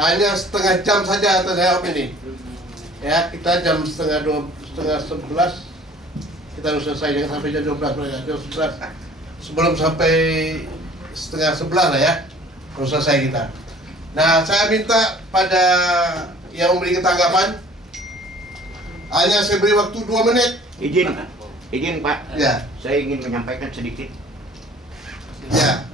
hanya setengah jam saja terjawab ini. Ya, kita jam setengah 11 kita harus selesai, jangan sampai jam 12 ya. Jam 11 sebelum sampai setengah 11 lah ya, harus selesai kita. Nah, saya minta pada yang memberi tanggapan, hanya saya beri waktu 2 menit. Izin Pak, Ya. Saya ingin menyampaikan sedikit. Ya.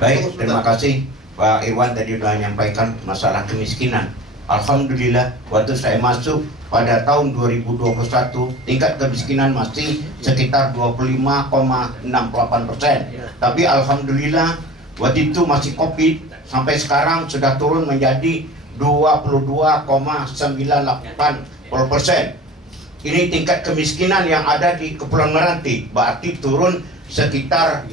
Baik, terima kasih Pak Irwan tadi sudah menyampaikan masalah kemiskinan. Alhamdulillah, waktu saya masuk pada tahun 2021, tingkat kemiskinan masih sekitar 25,68%. Tapi alhamdulillah, waktu itu masih COVID, sampai sekarang sudah turun menjadi 22,98%. Ini tingkat kemiskinan yang ada di Kepulauan Meranti, berarti turun sekitar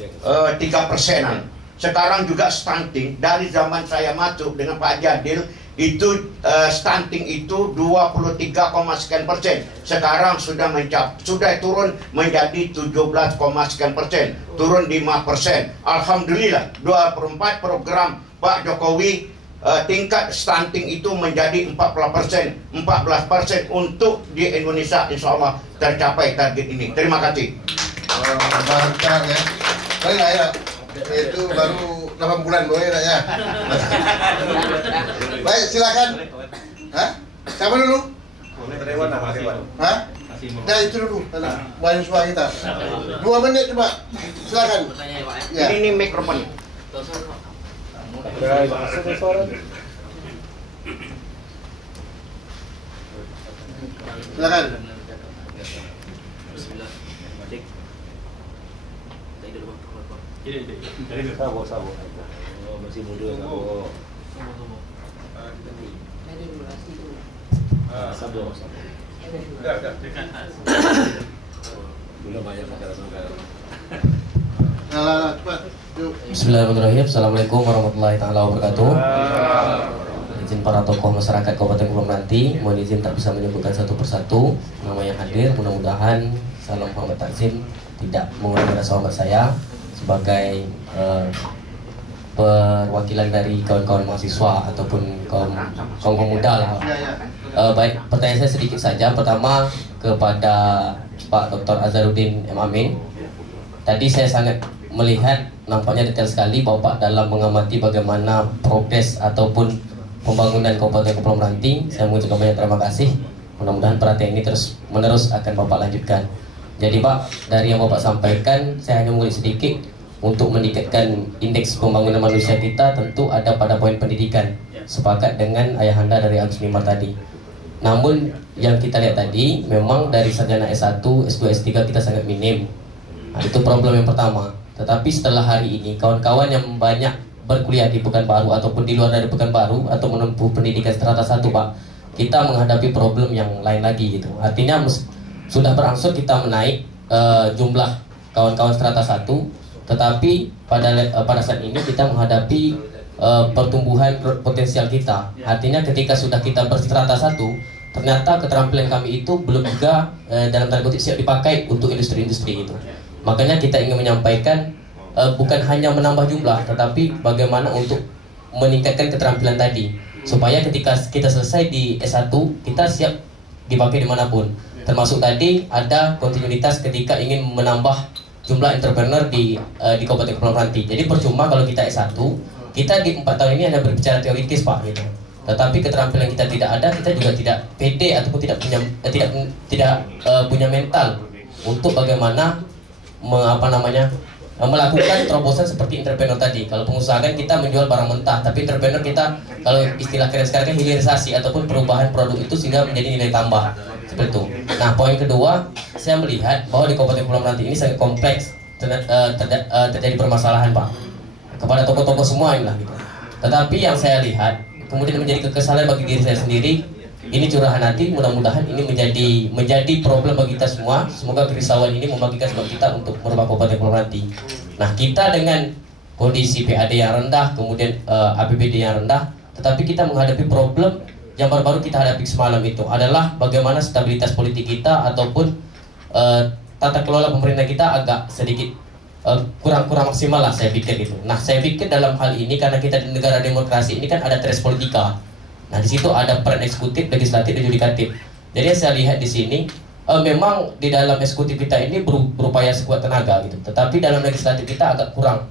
3%-an. Sekarang juga stunting, dari zaman saya masuk dengan Pak Jadil, itu stunting itu 23,sekian%. Sekarang sudah turun menjadi 17,sekian%, turun 5%. Alhamdulillah, 24 program Pak Jokowi, tingkat stunting itu menjadi 14% untuk di Indonesia, insya Allah tercapai target ini. Terima kasih. Mantap ya. Baik lah ya. Itu baru 8 bulan boleh ya. Baik, silakan. Hah? Siapa dulu? Dewan nama Dewan. Hah? Nah, itu dulu. Mahasiswa kita. 2 menit coba. Silakan. Ya. Ini mikrofon. Silakan. Sabo. Masih muda Sabo. Belum banyak saudara-saudara. Nah, cepat. Yuk. Bismillahirrahmanirrahim. Assalamualaikum warahmatullahi taala wabarakatuh. Izin para tokoh masyarakat Kabupaten Kepulauan Meranti, mohon izin tak bisa menyebutkan satu persatu nama yang hadir. Mudah-mudahan Salam Muhammad Takzim tidak mengurangi rasa hormat saya sebagai perwakilan dari kawan-kawan mahasiswa ataupun kaum pemuda lah. Baik, pertanyaan saya sedikit saja. Pertama kepada Pak Dr. Azharuddin M. Amin. Tadi saya sangat melihat nampaknya detail sekali Bapak dalam mengamati bagaimana progres ataupun pembangunan Kabupaten Kepulauan Meranti. Saya mengucapkan banyak terima kasih. Mudah-mudahan perhatian ini terus menerus akan Bapak lanjutkan. Jadi Pak, dari yang Bapak sampaikan, saya hanya mengulik sedikit. Untuk meningkatkan indeks pembangunan manusia kita tentu ada pada poin pendidikan. Sepakat dengan ayahanda dari Agus Mimbar tadi. Namun yang kita lihat tadi, memang dari sarjana S1, S2, S3 kita sangat minim. Nah, itu problem yang pertama. Tetapi setelah hari ini, kawan-kawan yang banyak berkuliah di Pekanbaru ataupun di luar dari Pekanbaru atau menempuh pendidikan strata 1 Pak, kita menghadapi problem yang lain lagi gitu. Artinya sudah berangsur kita menaik jumlah kawan-kawan strata 1, tetapi pada saat ini kita menghadapi pertumbuhan potensial kita. Artinya ketika sudah kita berstrata 1, ternyata keterampilan kami itu belum juga dalam tanda kutip siap dipakai untuk industri-industri itu. Makanya kita ingin menyampaikan bukan hanya menambah jumlah, tetapi bagaimana untuk meningkatkan keterampilan tadi, supaya ketika kita selesai di S1 kita siap dipakai dimanapun. Termasuk tadi ada kontinuitas ketika ingin menambah jumlah entrepreneur di Kabupaten Kepulauan Meranti. Jadi percuma kalau kita S1, kita di 4 tahun ini hanya berbicara teoritis Pak gitu. Tetapi keterampilan kita tidak ada, kita juga tidak pede ataupun tidak punya mental untuk bagaimana melakukan terobosan seperti entrepreneur tadi. Kalau pengusaha kan kita menjual barang mentah, tapi entrepreneur kita kalau istilah keren sekarang kan hilirisasi ataupun perubahan produk itu sehingga menjadi nilai tambah. Seperti itu. Nah, poin kedua, saya melihat bahwa di Kabupaten Kepulauan Meranti ini sangat kompleks terjadi permasalahan Pak. Kepada tokoh-tokoh semua inilah gitu. Tetapi yang saya lihat kemudian menjadi kekesalan bagi diri saya sendiri. Ini curahan hati, mudah-mudahan ini menjadi problem bagi kita semua. Semoga kerisauan ini membagikan sebab kita untuk merubah Kabupaten Kepulauan Meranti. Nah, kita dengan kondisi PAD yang rendah, kemudian APBD yang rendah, tetapi kita menghadapi problem yang baru-baru kita hadapi semalam itu adalah bagaimana stabilitas politik kita ataupun tata kelola pemerintah kita agak sedikit kurang maksimal lah saya pikir gitu. Nah, saya pikir dalam hal ini karena kita di negara demokrasi ini kan ada tres politika. Nah, di situ ada peran eksekutif, legislatif, dan yudikatif. Jadi yang saya lihat di sini memang di dalam eksekutif kita ini berupaya sekuat tenaga gitu. Tetapi dalam legislatif kita agak kurang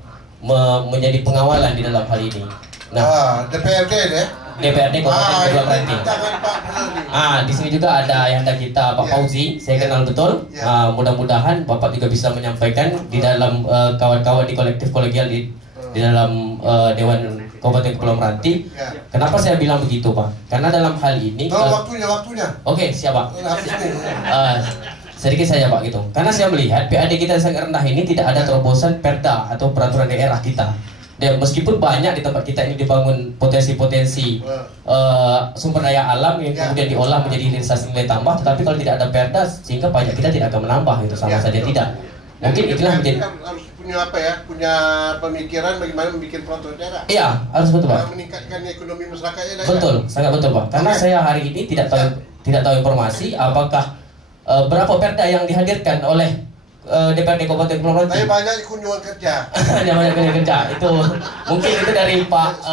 menjadi pengawalan di dalam hal ini. Nah, DPRD ya. DPRD Kabupaten Kepulauan Meranti. Tangan Pak Fauzi. Di sini juga ada ayahanda kita Pak Fauzi, saya kenal betul. Mudah-mudahan Bapak juga bisa menyampaikan di dalam kawan-kawan di kolektif kolegial di dalam Dewan Kabupaten Kepulauan Meranti. Kenapa saya bilang begitu, Pak? Karena dalam hal ini waktunya. Oke, siap, Pak. Sedikit saja, Pak, gitu. Karena saya melihat PAD kita yang sangat rendah ini tidak ada terobosan perda atau peraturan daerah kita. Dan meskipun banyak di tempat kita ini dibangun potensi-potensi sumber daya alam yang kemudian diolah menjadi hilirisasi nilai tambah, tetapi kalau tidak ada perda sehingga pajak kita tidak akan menambah, itu sama saja tidak. Mungkin itulah menjadi harus punya punya pemikiran bagaimana membuat peraturan daerah. Iya, harus betul, Pak. Meningkatkan ekonomi masyarakatnya. Betul, sangat betul, Pak. Karena saya hari ini tidak tahu informasi apakah berapa perda yang dihadirkan oleh DPRD Kabupaten Kepulauan Meranti. Tapi banyak kunjungan kerja. Hanya banyak kunjungan kerja. Itu mungkin itu dari Pak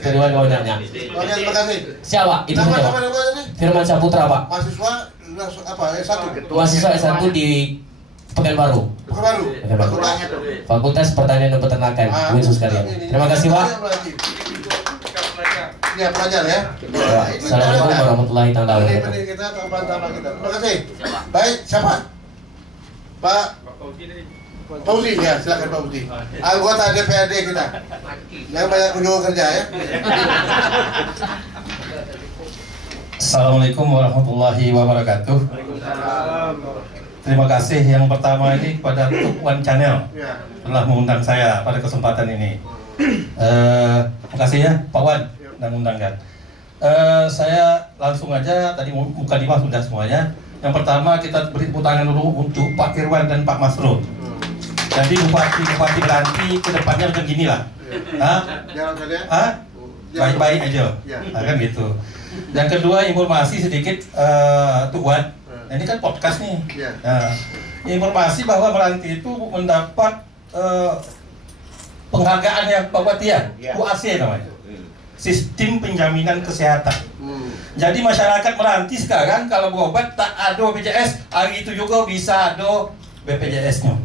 Firman banyaknya. Terima kasih. Siapa? Itu saja, Pak. Firman Saputra, Pak. Mahasiswa apa? S1. Mahasiswa S1 di Pekanbaru. Fakultas Pertanian dan Peternakan, UIN sekalian. Terima kasih, Pak. Ya, pelajar ya. Assalamualaikum warahmatullahi wabarakatuh. Terima kasih. Baik, siapa? Pak Fauzi, ya, silakan Pak Fauzi. Anggota DPRD kita. Yang banyak kunjungan kerja ya. Assalamualaikum warahmatullahi wabarakatuh. Terima kasih yang pertama ini kepada One Channel telah mengundang saya pada kesempatan ini. Terima kasih ya Pak Wan dan mengundangkan. Saya langsung aja, tadi mukadimah sudah semuanya. Yang pertama kita beri tepuk tangan dulu untuk Pak Irwan dan Pak Masrul. Jadi Bupati Meranti ke depannya macam gini lah. Baik-baik aja. Kan gitu. Yang kedua informasi sedikit Tuh Wan. Ini kan podcast nih. Informasi bahwa Meranti itu mendapat penghargaan yang Bupatian, UAC namanya. Sistem penjaminan kesehatan. Jadi masyarakat Meranti sekarang kalau berobat tak ada BPJS, hari itu juga bisa ada BPJS-nya.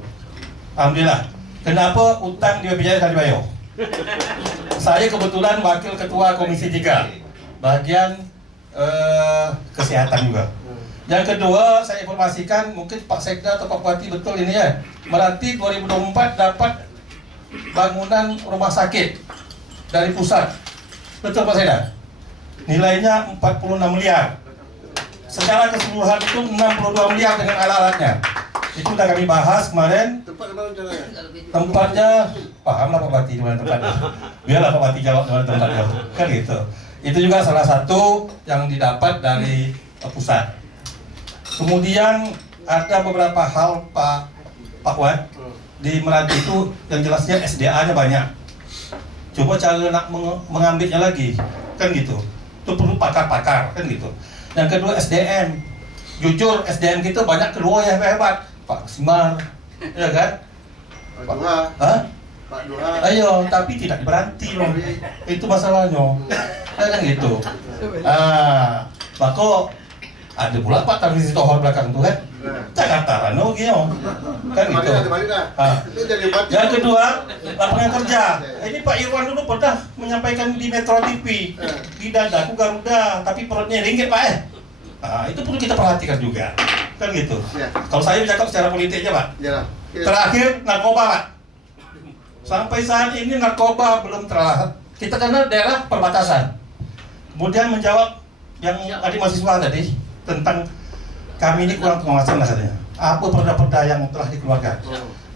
Alhamdulillah. Kenapa utang di BPJS harus dibayar? Saya kebetulan wakil ketua Komisi 3 bagian kesehatan juga. Yang kedua, saya informasikan mungkin Pak Sekda atau Pak Bupati betul ini ya. Meranti 2024 dapat bangunan rumah sakit dari pusat. Betul Pak Sekda? Nilainya 46 miliar. Secara keseluruhan itu 62 miliar dengan alat-alatnya. Itu sudah kami bahas kemarin. Tempatnya, pahamlah Pak Bupati di mana tempatnya. Biarlah Pak Bupati jawab di mana tempatnya. Kan gitu. Itu juga salah satu yang didapat dari pusat. Kemudian ada beberapa hal Pak Wan di Meranti itu yang jelasnya SDA-nya banyak. Coba cara nak mengambilnya lagi, kan gitu. Itu perlu pakar-pakar, kan gitu. Yang kedua SDM. Jujur SDM kita banyak keluar yang hebat. Pak Simar, ya kan? Pak Dua. Ayo, tapi tidak berhenti loh. Itu masalahnya. Kan gitu. Maka ada pula Pak Tarmizi Tohor belakang tuh kan? Jakarta no gitu. Kan gitu. Yang kedua, lapangan kerja. Ini Pak Irwan dulu pernah menyampaikan di Metro TV. Di dadaku Garuda, tapi perutnya ringgit Pak itu perlu kita perhatikan juga. Kan gitu. Kalau saya bercakap secara politiknya Pak. Terakhir narkoba Pak. Sampai saat ini narkoba belum terlihat. Kita karena daerah perbatasan. Kemudian menjawab yang adik mahasiswa tadi tentang kami ini kurang pengawasan lah katanya. Apa perda-perda yang telah dikeluarkan?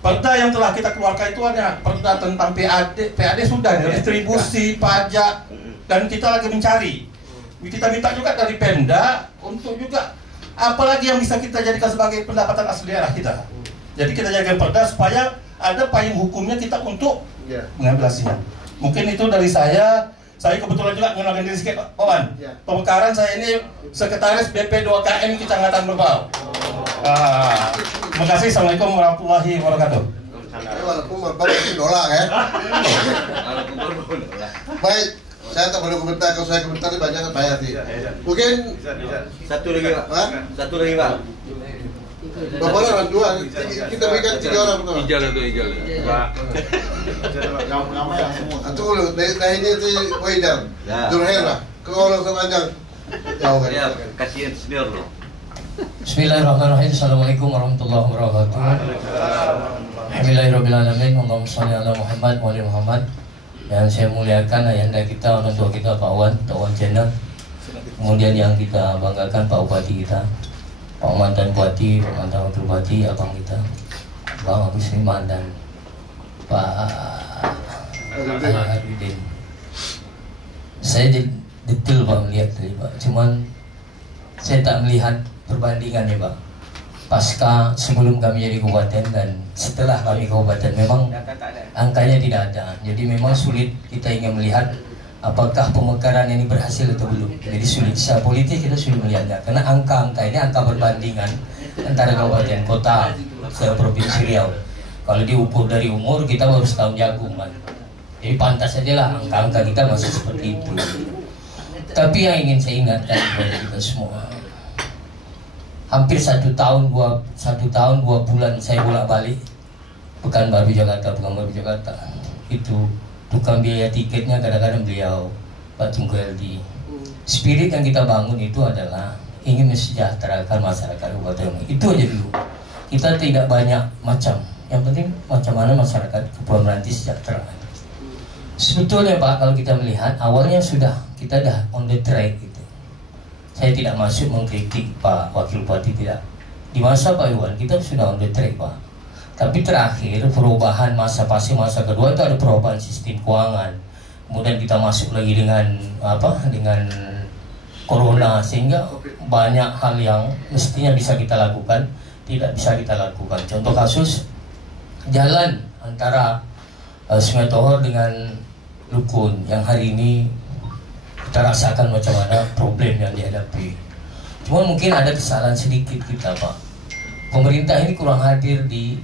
Perda yang telah kita keluarkan itu ada perda tentang PAD sudah distribusi pajak dan kita lagi mencari. Kita minta juga dari Pemda untuk juga apalagi yang bisa kita jadikan sebagai pendapatan asli daerah kita. Jadi kita jadikan perda supaya ada payung hukumnya kita untuk mengambil hasilnya. Mungkin itu dari saya. Saya kebetulan juga mengenalkan diri sedikit, Pak Wan. Pemekaran saya ini Sekretaris BP 2KM Kecamatan Berbau. Terima kasih. Assalamualaikum warahmatullahi wabarakatuh. Walaupun Berbau itu nolak ya. Baik, Saya tak boleh komentar, kalau saya komentar banyak bayar sih. Mungkin Satu lagi Pak. Hah? Satu lagi Pak. berapa orang? Dua. Kita berikan 3 orang pertama. Ijal itu ijal. Pak. Atau dulu, nah ini si Waidar, Ya. Durhela, kau orang sepanjang. Jauh kan? Ya, kasihan senior loh. Bismillahirrahmanirrahim. Assalamualaikum warahmatullahi wabarakatuh. Alhamdulillahirrahmanirrahim. Allahumma sholli ala Muhammad wa ali Muhammad. Yang saya muliakan ayahanda kita, orang tua kita, Pak Wan Jenner. Kemudian yang kita banggakan Pak Bupati kita, Pak mantan Bupati, Pak mantan Wakil Bupati, abang kita, Bang Agus Liman dan Pak Arudin. Saya detail Pak melihat tadi Pak, cuman saya tak melihat perbandingan ya Pak. Pasca sebelum kami jadi kabupaten dan setelah kami kabupaten memang angkanya tidak ada. Jadi memang sulit kita ingin melihat apakah pemekaran ini berhasil atau belum. Jadi sulit secara politik kita sulit melihatnya karena angka-angka ini angka perbandingan antara kabupaten kota ke provinsi Riau. Kalau diukur dari umur kita baru setahun jagung kan. Jadi pantas saja lah angka-angka kita masih seperti itu. Tapi yang ingin saya ingatkan kepada kita semua, hampir 1 tahun 2 bulan saya bolak-balik Pekanbaru Jakarta. Itu tukang biaya tiketnya kadang-kadang beliau Pak Tunggu LD. Spirit yang kita bangun itu adalah ingin mensejahterakan masyarakat Kabupaten. Itu aja dulu. Kita tidak banyak macam. Yang penting macam mana masyarakat Kepulauan Meranti sejahtera. Sebetulnya Pak, kalau kita melihat awalnya sudah kita dah on the track gitu. Saya tidak masuk mengkritik Pak Wakil Bupati, tidak. Di masa Pak Iwan kita sudah on the track Pak. Tapi terakhir perubahan masa kedua itu ada perubahan sistem keuangan. Kemudian kita masuk lagi dengan corona sehingga banyak hal yang mestinya bisa kita lakukan tidak bisa kita lakukan. Contoh kasus jalan antara Sungai Tohor dengan Lukun yang hari ini kita rasakan macam mana problem yang dihadapi. Cuma mungkin ada kesalahan sedikit kita Pak. Pemerintah ini kurang hadir di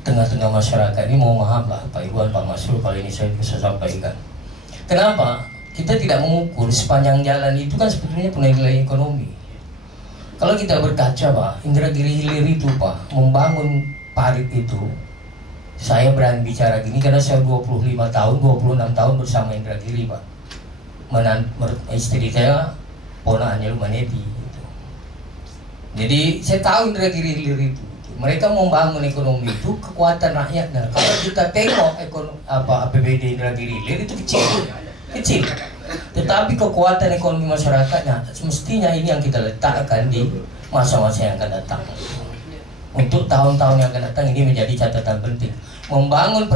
tengah-tengah masyarakat ini. Mohon maaf lah Pak Iwan, Pak Masrul, kalau ini saya bisa sampaikan. Kenapa? Kita tidak mengukur sepanjang jalan itu kan sebetulnya punya nilai ekonomi. Kalau kita berkaca Pak, Indragiri Hilir itu Pak, membangun parit itu, saya berani bicara gini karena saya 26 tahun bersama Indragiri Pak. Istri saya ponakannya Lumanedi gitu. Jadi saya tahu Indragiri Hilir itu. Mereka membangun ekonomi itu kekuatan rakyatnya. Kalau kita tengok APBD Indragiri Hilir itu kecil. Tetapi kekuatan ekonomi masyarakatnya semestinya ini yang kita letakkan di masa-masa yang akan datang. Untuk tahun-tahun yang akan datang ini menjadi catatan penting. Membangun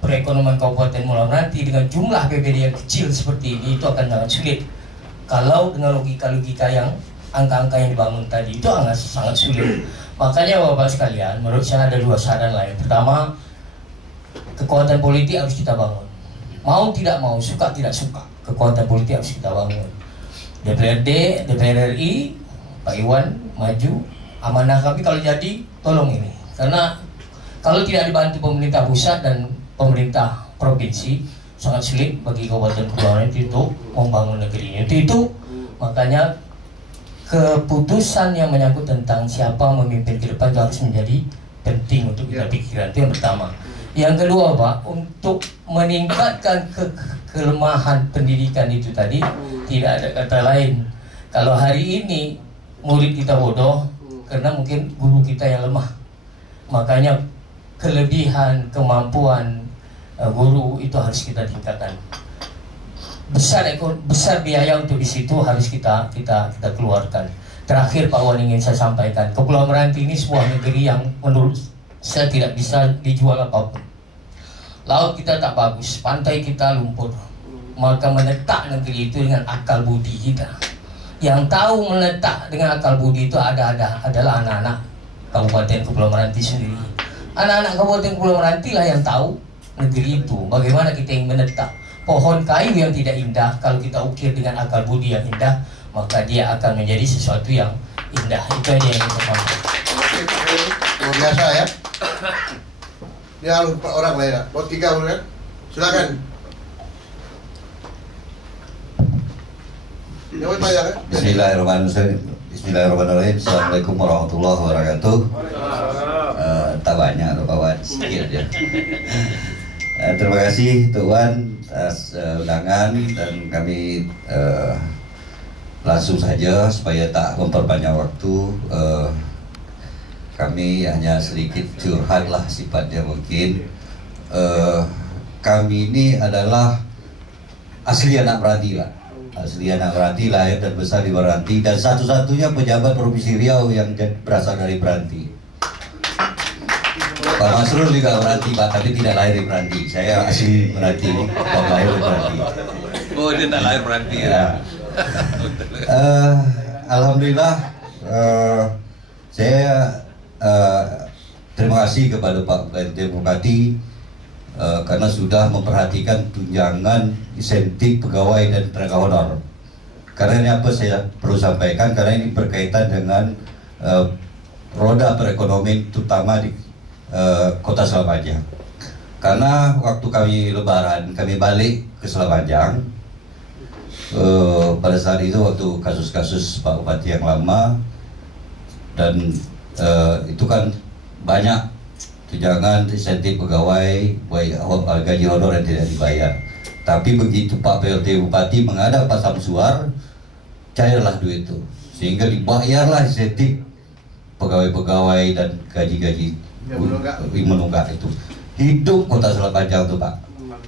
perekonomian Kabupaten Kepulauan Meranti dengan jumlah APBD yang kecil seperti ini itu akan sangat sulit. Kalau dengan logika-logika yang angka-angka yang dibangun tadi itu sangat sulit. Makanya Bapak sekalian, menurut saya ada 2 saran lain. Pertama, kekuatan politik harus kita bangun. Mau tidak mau, suka tidak suka, kekuatan politik harus kita bangun. DPRD, DPR RI, Pak Iwan maju, amanah kami kalau jadi tolong ini. Karena kalau tidak dibantu pemerintah pusat dan pemerintah provinsi sangat sulit bagi Kabupaten Kepulauan itu untuk membangun negeri ini. Itu makanya keputusan yang menyangkut tentang siapa memimpin ke depan itu harus menjadi penting untuk kita pikirkan. Itu yang pertama. Yang kedua Pak, untuk meningkatkan kelemahan pendidikan itu tadi tidak ada kata lain. Kalau hari ini murid kita bodoh karena mungkin guru kita yang lemah, makanya kelebihan kemampuan guru itu harus kita tingkatkan. Besar biaya untuk di situ harus kita keluarkan. Terakhir Pak Wan ingin saya sampaikan, Kepulauan Meranti ini sebuah negeri yang menurut saya tidak bisa dijual apapun. Laut kita tak bagus, pantai kita lumpur. Maka menetap negeri itu dengan akal budi kita. Yang tahu menetap dengan akal budi itu adalah anak-anak Kabupaten Kepulauan Meranti sendiri. Anak-anak Kabupaten Kepulauan Meranti lah yang tahu negeri itu. Bagaimana kita ingin menetap. Pohon kayu yang tidak indah, kalau kita ukir dengan akal budi yang indah, maka dia akan menjadi sesuatu yang indah. Itu aja yang kita sampaikan. Luar biasa ya. Dia harus orang lain ya. Buat 3 kan? Silakan. Jawab bayar ya. Bismillahirrahmanirrahim. Bismillahirrahmanirrahim. Assalamualaikum warahmatullahi wabarakatuh. Tak banyak, bawa sedikit aja. Terima kasih Tuan atas undangan, dan kami langsung saja supaya tak memperpanjang waktu. Kami hanya sedikit curhat lah sifatnya mungkin. Kami ini adalah asli anak Meranti lah. Asli anak Meranti, lahir dan besar di Meranti, dan satu-satunya pejabat Provinsi Riau yang berasal dari Meranti. Pak Masrul juga Meranti Pak, tapi tidak lahir di Meranti. Saya asli Meranti, dan lahir di Meranti. Oh, dia tak lahir Meranti ya. Alhamdulillah, saya terima kasih kepada Pak PLT Bupati karena sudah memperhatikan tunjangan insentif pegawai dan tenaga honor. Karena ini apa saya perlu sampaikan, karena ini berkaitan dengan roda perekonomian terutama di Kota Selamajang. Karena waktu kami lebaran, kami balik ke Selamajang, pada saat itu waktu kasus-kasus Pak Bupati yang lama, dan itu kan banyak tunjangan insentif pegawai, baik gaji honor yang tidak dibayar. Tapi begitu Pak PLT Bupati menghadap Pak Samsuar, cairlah duit itu, sehingga dibayarlah insentif pegawai-pegawai dan gaji-gaji menunggak itu. Hidup Kota Selamajang itu Pak,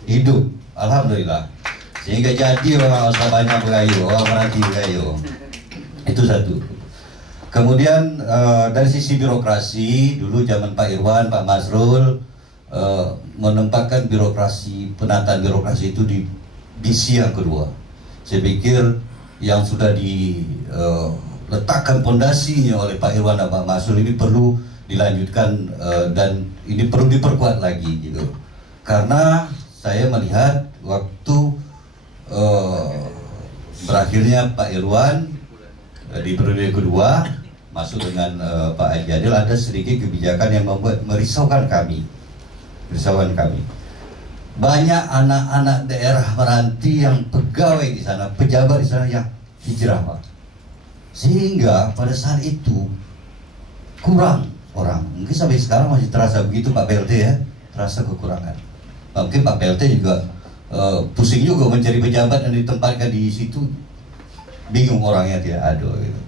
hidup, alhamdulillah. Sehingga jadi orang Selamajang Belayu, orang Meranti Belayu. Itu satu. Kemudian dari sisi birokrasi, dulu zaman Pak Irwan, Pak Masrul menempatkan birokrasi, penataan birokrasi itu di misi yang kedua. Saya pikir yang sudah diletakkan pondasinya oleh Pak Irwan dan Pak Masrul ini perlu dilanjutkan, dan ini perlu diperkuat lagi gitu. Karena saya melihat waktu berakhirnya Pak Irwan di periode kedua masuk dengan Pak Haji Adil, ada sedikit kebijakan yang membuat merisaukan kami. Banyak anak-anak daerah Meranti yang pegawai di sana, pejabat di sana yang hijrah Pak. Sehingga pada saat itu kurang orang. Mungkin sampai sekarang masih terasa begitu Pak PLT ya, terasa kekurangan. Mungkin Pak PLT juga pusing juga mencari pejabat yang ditempatkan di situ, bingung orangnya tidak ada gitu.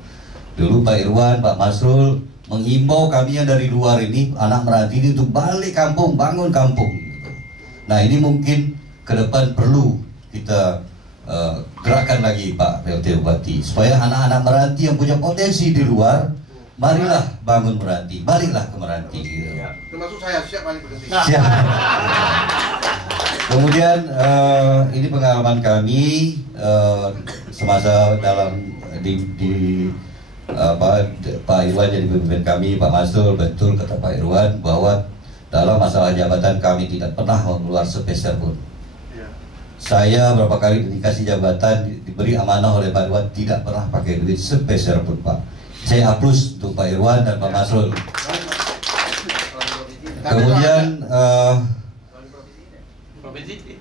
Dulu Pak Irwan, Pak Masrul menghimbau kami yang dari luar ini, anak Meranti ini untuk balik kampung, bangun kampung gitu. Nah ini mungkin ke depan perlu kita gerakkan lagi Pak PLT Bupati, supaya anak-anak Meranti yang punya potensi di luar, marilah bangun Meranti, baliklah ke Meranti gitu. Termasuk saya siap balik berhenti. Siap. Kemudian ini pengalaman kami semasa dalam Pak Irwan jadi pemimpin kami, Pak Masrul, betul kata Pak Irwan bahwa dalam masalah jabatan kami tidak pernah mengeluar sepeser pun. Saya berapa kali dikasih jabatan, diberi amanah oleh Pak Irwan, tidak pernah pakai duit sepeser pun Pak. Saya hapus untuk Pak Irwan dan Pak Masrul. Kemudian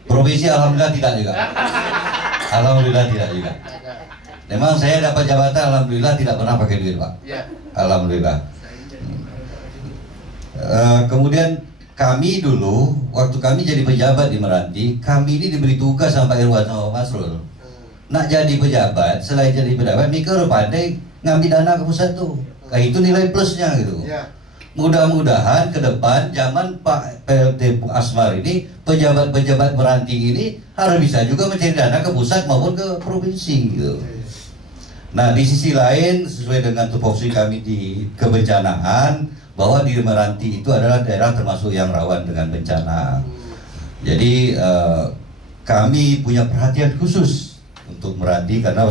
provinsi alhamdulillah tidak juga. Alhamdulillah tidak juga. Memang saya dapat jabatan alhamdulillah tidak pernah pakai duit Pak. Alhamdulillah. Kemudian kami dulu waktu kami jadi pejabat di Meranti, kami ini diberi tugas sama Pak Irwan sama Pak Masrul. Nak jadi pejabat, selain jadi pejabat, mikir pandai ngambil dana ke pusat tuh. Nah, itu nilai plusnya gitu. Mudah-mudahan ke depan zaman Pak PLT Asmar ini, pejabat-pejabat Meranti ini harus bisa juga mencari dana ke pusat maupun ke provinsi gitu. Nah di sisi lain, sesuai dengan tupoksi kami di kebencanaan, bahwa di Meranti itu adalah daerah termasuk yang rawan dengan bencana. Jadi kami punya perhatian khusus untuk Meranti, karena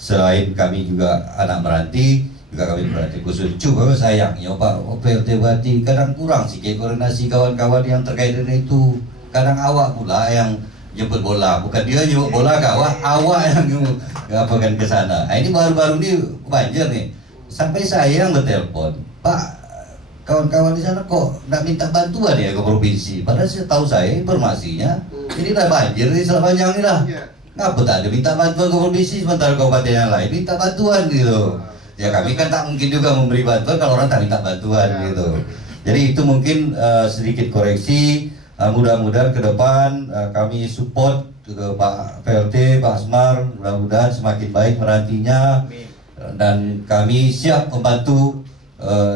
selain kami juga anak Meranti, juga kami perhatian khusus. Cuma sayangnya Pak PLT Bupati kadang kurang sih koordinasi kawan-kawan yang terkait dengan itu. Kadang awak pula yang jemput bola, bukan dia jemput bola ke awak yang ngapakan ke sana. Nah, ini baru-baru ini banjir nih. Sampai saya yang bertelepon, Pak, kawan-kawan di sana kok nggak minta bantuan ya ke provinsi. Padahal saya tahu saya informasinya ini udah banjir di Selamajang ini lah. Ngapa tak ada minta bantuan ke provinsi sementara kabupaten yang lain minta bantuan gitu. Ya kami kan tak mungkin juga memberi bantuan kalau orang tak minta bantuan gitu. Jadi itu mungkin sedikit koreksi. Mudah-mudahan ke depan kami support ke Pak PLT, Pak Asmar, mudah-mudahan semakin baik merantinya dan kami siap membantu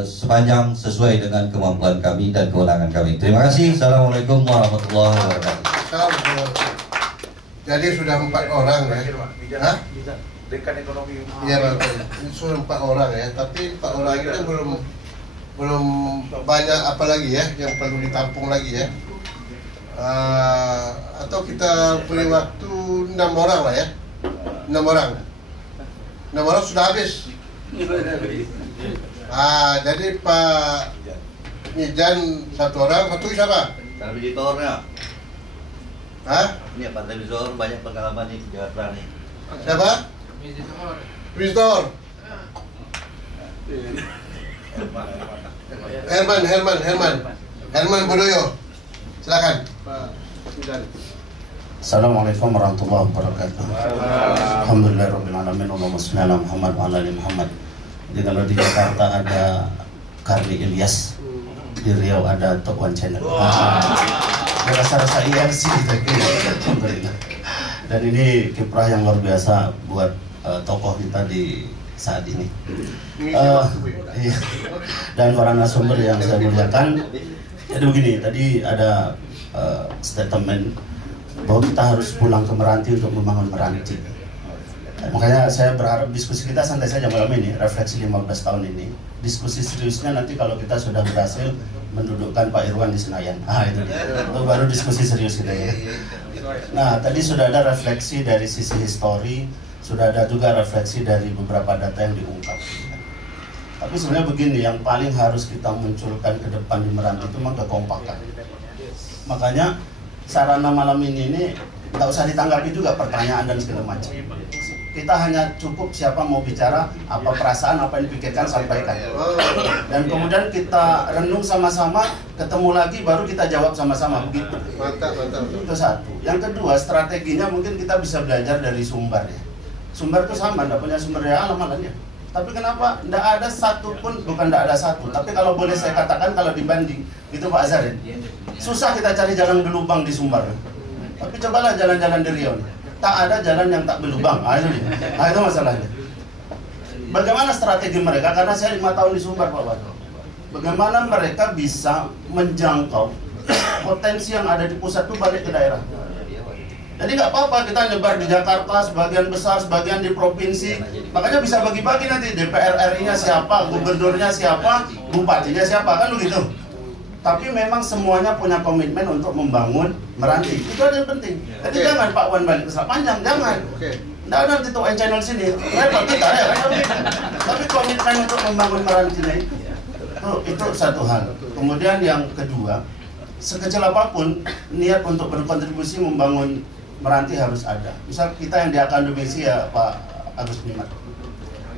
sepanjang sesuai dengan kemampuan kami dan kewenangan kami. Terima kasih. Assalamualaikum warahmatullahi wabarakatuh. Jadi sudah 4 orang ya. Hah? Dekan ekonomi. Iya, ini sudah 4 orang ya. Tapi 4 orang itu belum banyak apa lagi ya yang perlu ditampung lagi ya. Atau kita beri waktu 6 orang lah ya. 6 orang. 6 orang sudah habis. Jadi Pak Nijan 1 orang, 1 siapa? Televisornya. Hah? Ini Pak Televisor banyak pengalaman di Jakarta nih. Siapa? Visitor. Herman Budoyo. Silakan. Assalamualaikum warahmatullahi wabarakatuh. Alhamdulillahirabbil alamin. Allahumma shalli ala Muhammad wa ala ali Muhammad. Jadi kalau di Jakarta ada Karni Ilyas, di Riau ada Top One Channel. Rasa-rasa iya sih, alhamdulillah. Dan ini kiprah yang luar biasa buat tokoh kita di saat ini. Dan para narasumber yang saya muliakan. Jadi begini, tadi ada statement bahwa kita harus pulang ke Meranti untuk membangun Meranti. Makanya saya berharap diskusi kita santai saja malam ini, refleksi 15 tahun ini. Diskusi seriusnya nanti kalau kita sudah berhasil mendudukkan Pak Irwan di Senayan. Itu dia. Itu baru diskusi serius kita ya. Nah, tadi sudah ada refleksi dari sisi histori, sudah ada juga refleksi dari beberapa data yang diungkap. Tapi sebenarnya begini, yang paling harus kita munculkan ke depan di Meranti itu memang kekompakan. Makanya sarana malam ini nggak usah ditanggapi juga pertanyaan dan segala macam. Kita hanya cukup siapa mau bicara, apa perasaan, apa yang dipikirkan, sampaikan. Dan kemudian kita renung sama-sama, ketemu lagi, baru kita jawab sama-sama, begitu. Mantap. Itu satu. Yang kedua, strateginya mungkin kita bisa belajar dari sumber ya. Sumber itu sama, tidak punya sumber daya alam malamnya. Tapi kenapa tidak ada satu pun, bukan tidak ada satu, tapi kalau boleh saya katakan, kalau dibanding, itu Pak Azhar ya, susah kita cari jalan berlubang di Sumbar. Tapi cobalah jalan-jalan di Riau. Tak ada jalan yang tak berlubang. Itu masalahnya. Bagaimana strategi mereka? Karena saya 5 tahun di Sumbar, Pak Wali. Bagaimana mereka bisa menjangkau potensi yang ada di pusat itu balik ke daerah. Jadi nggak apa-apa kita nyebar di Jakarta, sebagian besar, sebagian di provinsi. Makanya bisa bagi-bagi nanti DPR RI-nya siapa, gubernurnya siapa, bupatinya siapa, kan begitu. Tapi memang semuanya punya komitmen untuk membangun Meranti. Itu ada yang penting. Jadi jangan Pak Wan balik ke Selat Panjang, jangan. Nggak ada nanti Top One Channel sini. Repot kita ya. Tapi komitmen untuk membangun Meranti itu satu hal. Kemudian yang kedua, sekecil apapun niat untuk berkontribusi membangun Meranti harus ada. Misal kita yang di akademisi ya Pak Agus Nimat.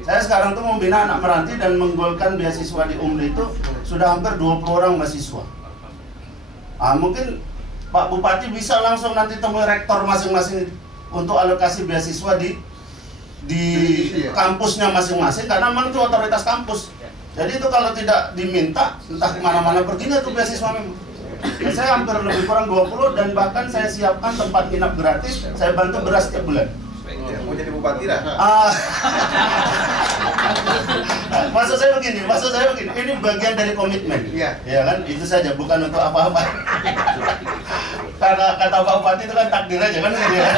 Saya sekarang tuh membina anak Meranti dan menggolkan beasiswa di UMRI itu sudah hampir 20 orang mahasiswa. Mungkin Pak Bupati bisa langsung nanti temui rektor masing-masing untuk alokasi beasiswa di kampusnya masing-masing, karena memang itu otoritas kampus. Jadi itu kalau tidak diminta, entah kemana-mana perginya tuh beasiswa memang. Saya hampir lebih kurang 20 dan bahkan saya siapkan tempat nginap gratis, saya bantu beras setiap bulan. Mau jadi bupati lah. Maksud saya begini, ini bagian dari komitmen. Ya kan, itu saja, bukan untuk apa-apa. Karena kata Pak Bupati itu kan takdir aja kan gitu ya.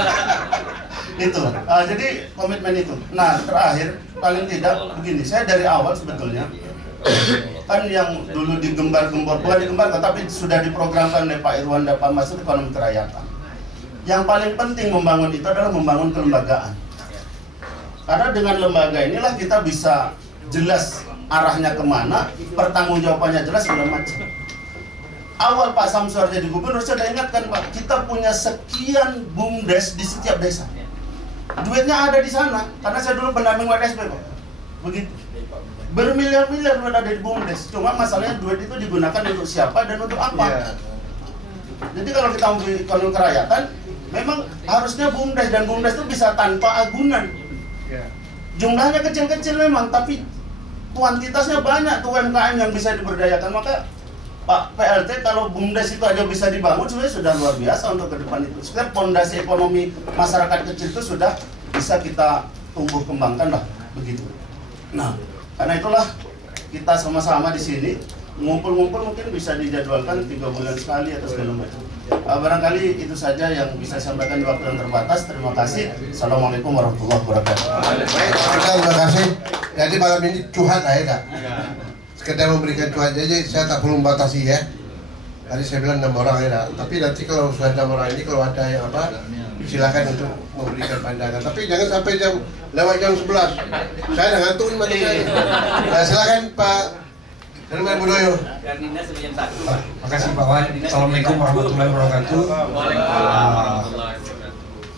Itu, jadi komitmen itu. Nah, terakhir, paling tidak begini, saya dari awal sebetulnya kan yang dulu digembar-gembor, bukan digembar, tapi sudah diprogramkan oleh Pak Irwan dan Pak Masud ekonomi kerakyatan. Yang paling penting membangun itu adalah membangun kelembagaan. Karena dengan lembaga inilah kita bisa jelas arahnya kemana, pertanggungjawabannya jelas, segala macam. Awal Pak Samsuar jadi gubernur, saya sudah ingatkan Pak, kita punya sekian BUMDes di setiap desa. Duitnya ada di sana, karena saya dulu pendamping WSP Pak. Begitu. Bermiliar-miliar duit ada di BUMDes. Cuma masalahnya duit itu digunakan untuk siapa dan untuk apa. Jadi kalau kita memberi ekonomi kerakyatan, memang Harusnya BUMDes, dan BUMDes itu bisa tanpa agunan. Jumlahnya kecil-kecil memang, tapi kuantitasnya banyak tuh UMKM yang bisa diberdayakan. Maka Pak PLT, kalau BUMDes itu aja bisa dibangun, sebenarnya sudah luar biasa untuk ke depan itu. Sekarang fondasi ekonomi masyarakat kecil itu sudah bisa kita tumbuh kembangkan lah, begitu. Nah, karena itulah kita sama-sama di sini ngumpul-ngumpul, mungkin bisa dijadwalkan 3 bulan sekali atau segala macam. Barangkali itu saja yang bisa saya sampaikan di waktu yang terbatas. Terima kasih. Assalamualaikum warahmatullahi wabarakatuh. Terima kasih. Jadi malam ini curhat aja Kak. Sekedar memberikan curhat aja, saya tak perlu membatasi ya. Tadi saya bilang 6 orang ya, tapi nanti kalau sudah 6 orang ini, kalau ada yang apa, silakan untuk memberikan pandangan. Tapi jangan sampai lewat jam 11. Saya dah ngantuk nih mata saya. Nah, silakan Pak Herman Budoyo. Makasih Pak Wan. Assalamualaikum warahmatullahi wabarakatuh.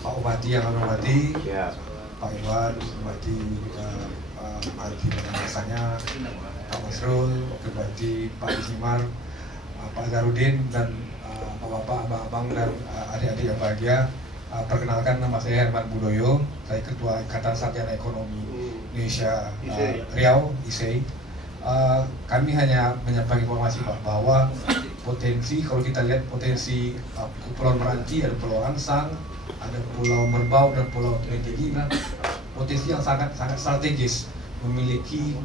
Pak Bupati yang kami hormati, Pak Irwan, Bupati Pak Arti Pengawasannya, Pak Masrul, Bupati Pak Ismar, Pak Azarudin, dan Bapak-bapak, abang-abang, dan adik-adik yang bahagia. Perkenalkan, nama saya Herman Budoyo. Saya Ketua Ikatan Sarjana Ekonomi Indonesia Riau, ISEI. Kami hanya menyampaikan informasi Pak, bahwa potensi, kalau kita lihat potensi Pulau Meranti, ada Pulau Ansang, ada Pulau Merbau, dan Pulau Tinggi, potensi yang sangat strategis, memiliki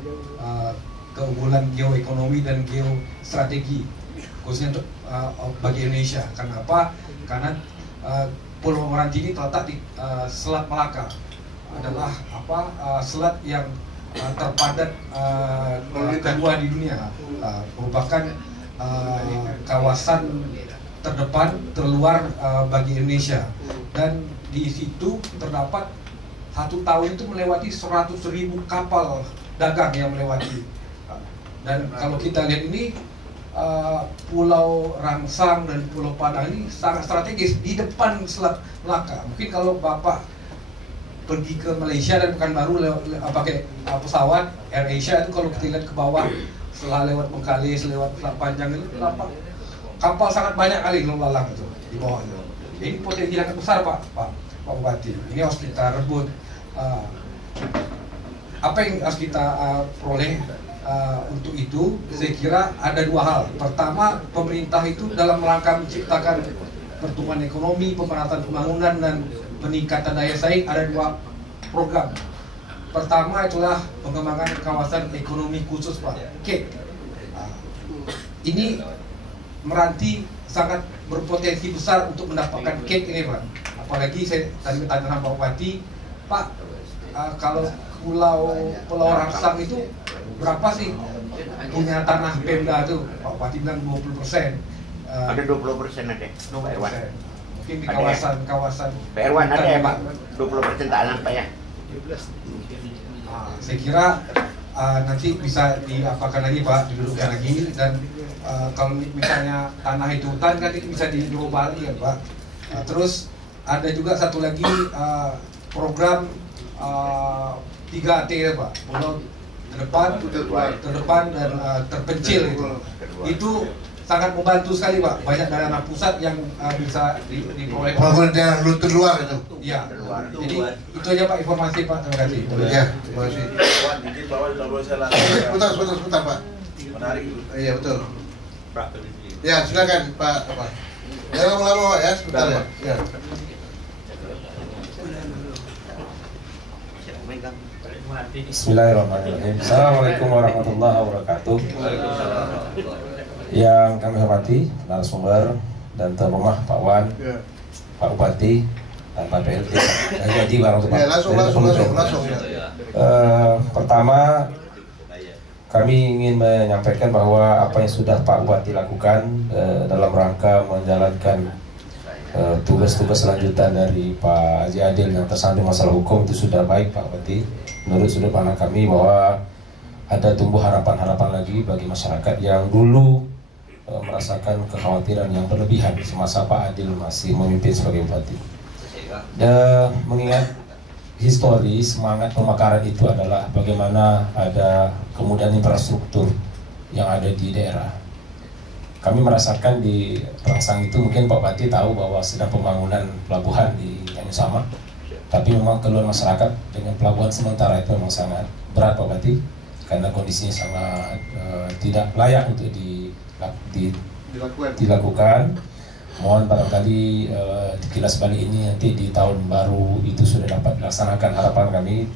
keunggulan geoekonomi dan geostrategi, khususnya untuk bagi Indonesia. Kenapa? Karena Pulau Meranti ini terletak di Selat Melaka, adalah selat yang terpadat kedua di dunia, merupakan kawasan terdepan terluar bagi Indonesia, dan di situ terdapat satu tahun itu melewati 100.000 kapal dagang yang melewati. Dan kalau kita lihat ini Pulau Rangsang dan Pulau Padang ini sangat strategis di depan Selat Melaka. Mungkin kalau Bapak pergi ke Malaysia dan Pekanbaru pakai pesawat AirAsia itu, kalau kita lihat ke bawah setelah lewat Bengkalis, lewat Selat Panjang itu kapal sangat banyak kali lalang itu di bawah itu. Ini potensi yang besar Pak Bupati. Ini harus kita rebut. Apa yang harus kita peroleh untuk itu? Saya kira ada 2 hal. Pertama, pemerintah itu dalam rangka menciptakan pertumbuhan ekonomi, pemerataan pembangunan, dan peningkatan daya saing, ada 2 program. Pertama itulah pengembangan kawasan ekonomi khusus Pak, KEK. Ini Meranti sangat berpotensi besar untuk mendapatkan KEK ini Pak. Apalagi saya tadi bertanya sama Pak Bupati, Pak, kalau Pulau Rangsang itu berapa sih punya tanah Pemda itu? Pak Bupati bilang 20%. Ada 20% ada. 20%. Mungkin di kawasan Pak Irwan ada ya Pak, 20% tanah Pak ya. Saya kira nanti bisa diapakan lagi Pak, didudukkan lagi, dan kalau misalnya tanah itu hutan kan itu bisa dirubah lagi ya Pak. Terus ada juga satu lagi program 3T ya Pak, pulau terdepan dan terpencil gitu. Itu sangat membantu sekali Pak, banyak dana pusat yang bisa diperoleh. Walaupun daerah terluar itu. Iya. Jadi itu aja Pak informasi Pak, terima kasih. Ya, terima kasih. Sebentar Pak. Menarik. Iya betul. Ya silakan Pak. Jangan lama-lama Pak ya, sebentar ya. Ya. Bismillahirrahmanirrahim. Assalamualaikum warahmatullahi wabarakatuh. Yang kami hormati narasumber dan tuan rumah Pak Wan, Pak Bupati, dan Pak PLT. Jadi langsung. Pertama, kami ingin menyampaikan bahwa apa yang sudah Pak Bupati lakukan dalam rangka menjalankan tugas-tugas selanjutan dari Pak Haji Adil yang tersandung masalah hukum itu sudah baik Pak Bupati. Menurut sudut pandang kami bahwa ada tumbuh harapan-harapan lagi bagi masyarakat yang dulu merasakan kekhawatiran yang berlebihan semasa Pak Adil masih memimpin sebagai bupati. Mengingat histori semangat pemekaran itu adalah bagaimana ada kemudahan infrastruktur yang ada di daerah. kami merasakan di Rangsang itu, mungkin Pak Bupati tahu bahwa sedang pembangunan pelabuhan di Tanjung Sama, tapi memang keluhan masyarakat dengan pelabuhan sementara itu memang sangat berat Pak Bupati, karena kondisinya sangat tidak layak untuk dilakukan. Mohon barangkali kilas balik ini nanti di tahun baru itu sudah dapat dilaksanakan. Harapan kami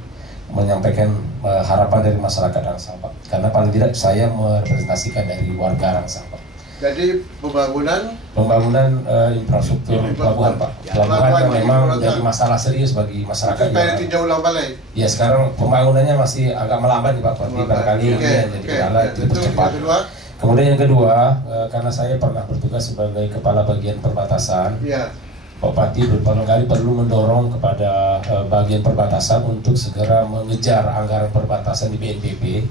menyampaikan harapan dari masyarakat Rangsang, Pak. Karena paling tidak saya merepresentasikan dari warga Rangsang, Pak. Jadi pembangunan infrastruktur pelabuhan, Pak. Pelabuhan yang memang menjadi masalah serius bagi masyarakat. Supaya ditinjau ulang balik. Ya, sekarang pembangunannya masih agak melambat nih Pak. Barangkali jadi kendala dipercepat. Kemudian yang kedua, karena saya pernah bertugas sebagai kepala bagian perbatasan, Pak Bupati berkali-kali perlu mendorong kepada bagian perbatasan untuk segera mengejar anggaran perbatasan di BNPB.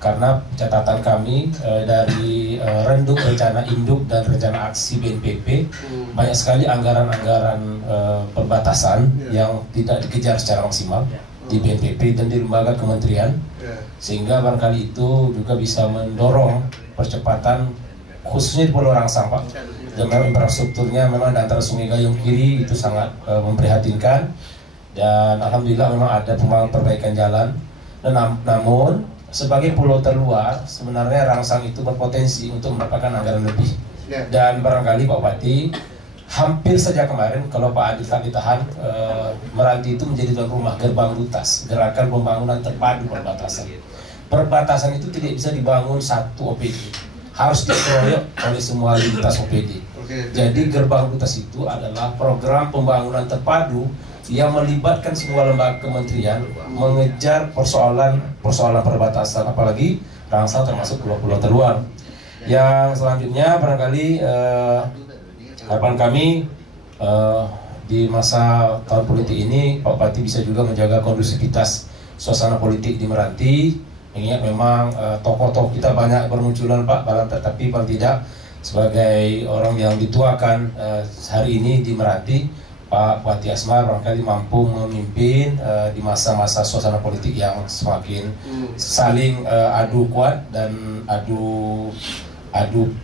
Karena catatan kami dari Renduk, Rencana Induk, dan Rencana Aksi BNPB, banyak sekali anggaran-anggaran perbatasan yang tidak dikejar secara maksimal di BNPB dan di lembaga kementerian, sehingga barangkali itu juga bisa mendorong percepatan khususnya di Pulau Rangsang, Pak. Dan memang infrastrukturnya memang di antara Sungai Gayung kiri itu sangat memprihatinkan, dan alhamdulillah memang ada pembangunan perbaikan jalan. Dan namun sebagai pulau terluar sebenarnya Rangsang itu berpotensi untuk mendapatkan anggaran lebih. Dan barangkali Pak Bupati, hampir saja kemarin kalau Pak Adil tak ditahan, Meranti itu menjadi tuan rumah gerbang lutas gerakan pembangunan terpadu perbatasan. Perbatasan itu tidak bisa dibangun satu OPD, harus dikeroyok oleh semua lintas OPD. Jadi gerbang lutas itu adalah program pembangunan terpadu yang melibatkan semua lembaga kementerian mengejar persoalan perbatasan, apalagi Rangsang termasuk pulau-pulau terluar. Yang selanjutnya barangkali harapan kami di masa tahun politik ini Pak Bupati bisa juga menjaga kondusivitas suasana politik di Meranti. Mengingat memang tokoh-tokoh kita banyak bermunculan Pak, tetapi paling tidak sebagai orang yang dituakan hari ini di Meranti, Pak Bupati Asmar barangkali mampu memimpin di masa-masa suasana politik yang semakin saling adu kuat dan adu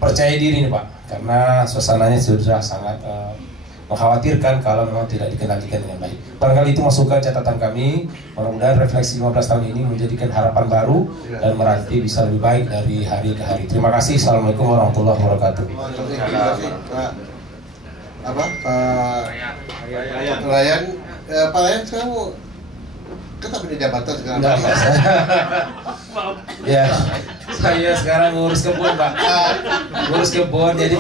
percaya diri nih Pak, karena suasananya sudah sangat mengkhawatirkan kalau memang tidak dikendalikan dengan baik. Barangkali itu masukan catatan kami. Mudah-mudahan refleksi 15 tahun ini menjadikan harapan baru dan Meranti bisa lebih baik dari hari ke hari. Terima kasih. Assalamualaikum warahmatullahi wabarakatuh. Pak Ryan, Pak Ryan sekarang kita punya jabatan sekarang. Ya, saya sekarang ngurus kebun Pak, ngurus kebun, jadi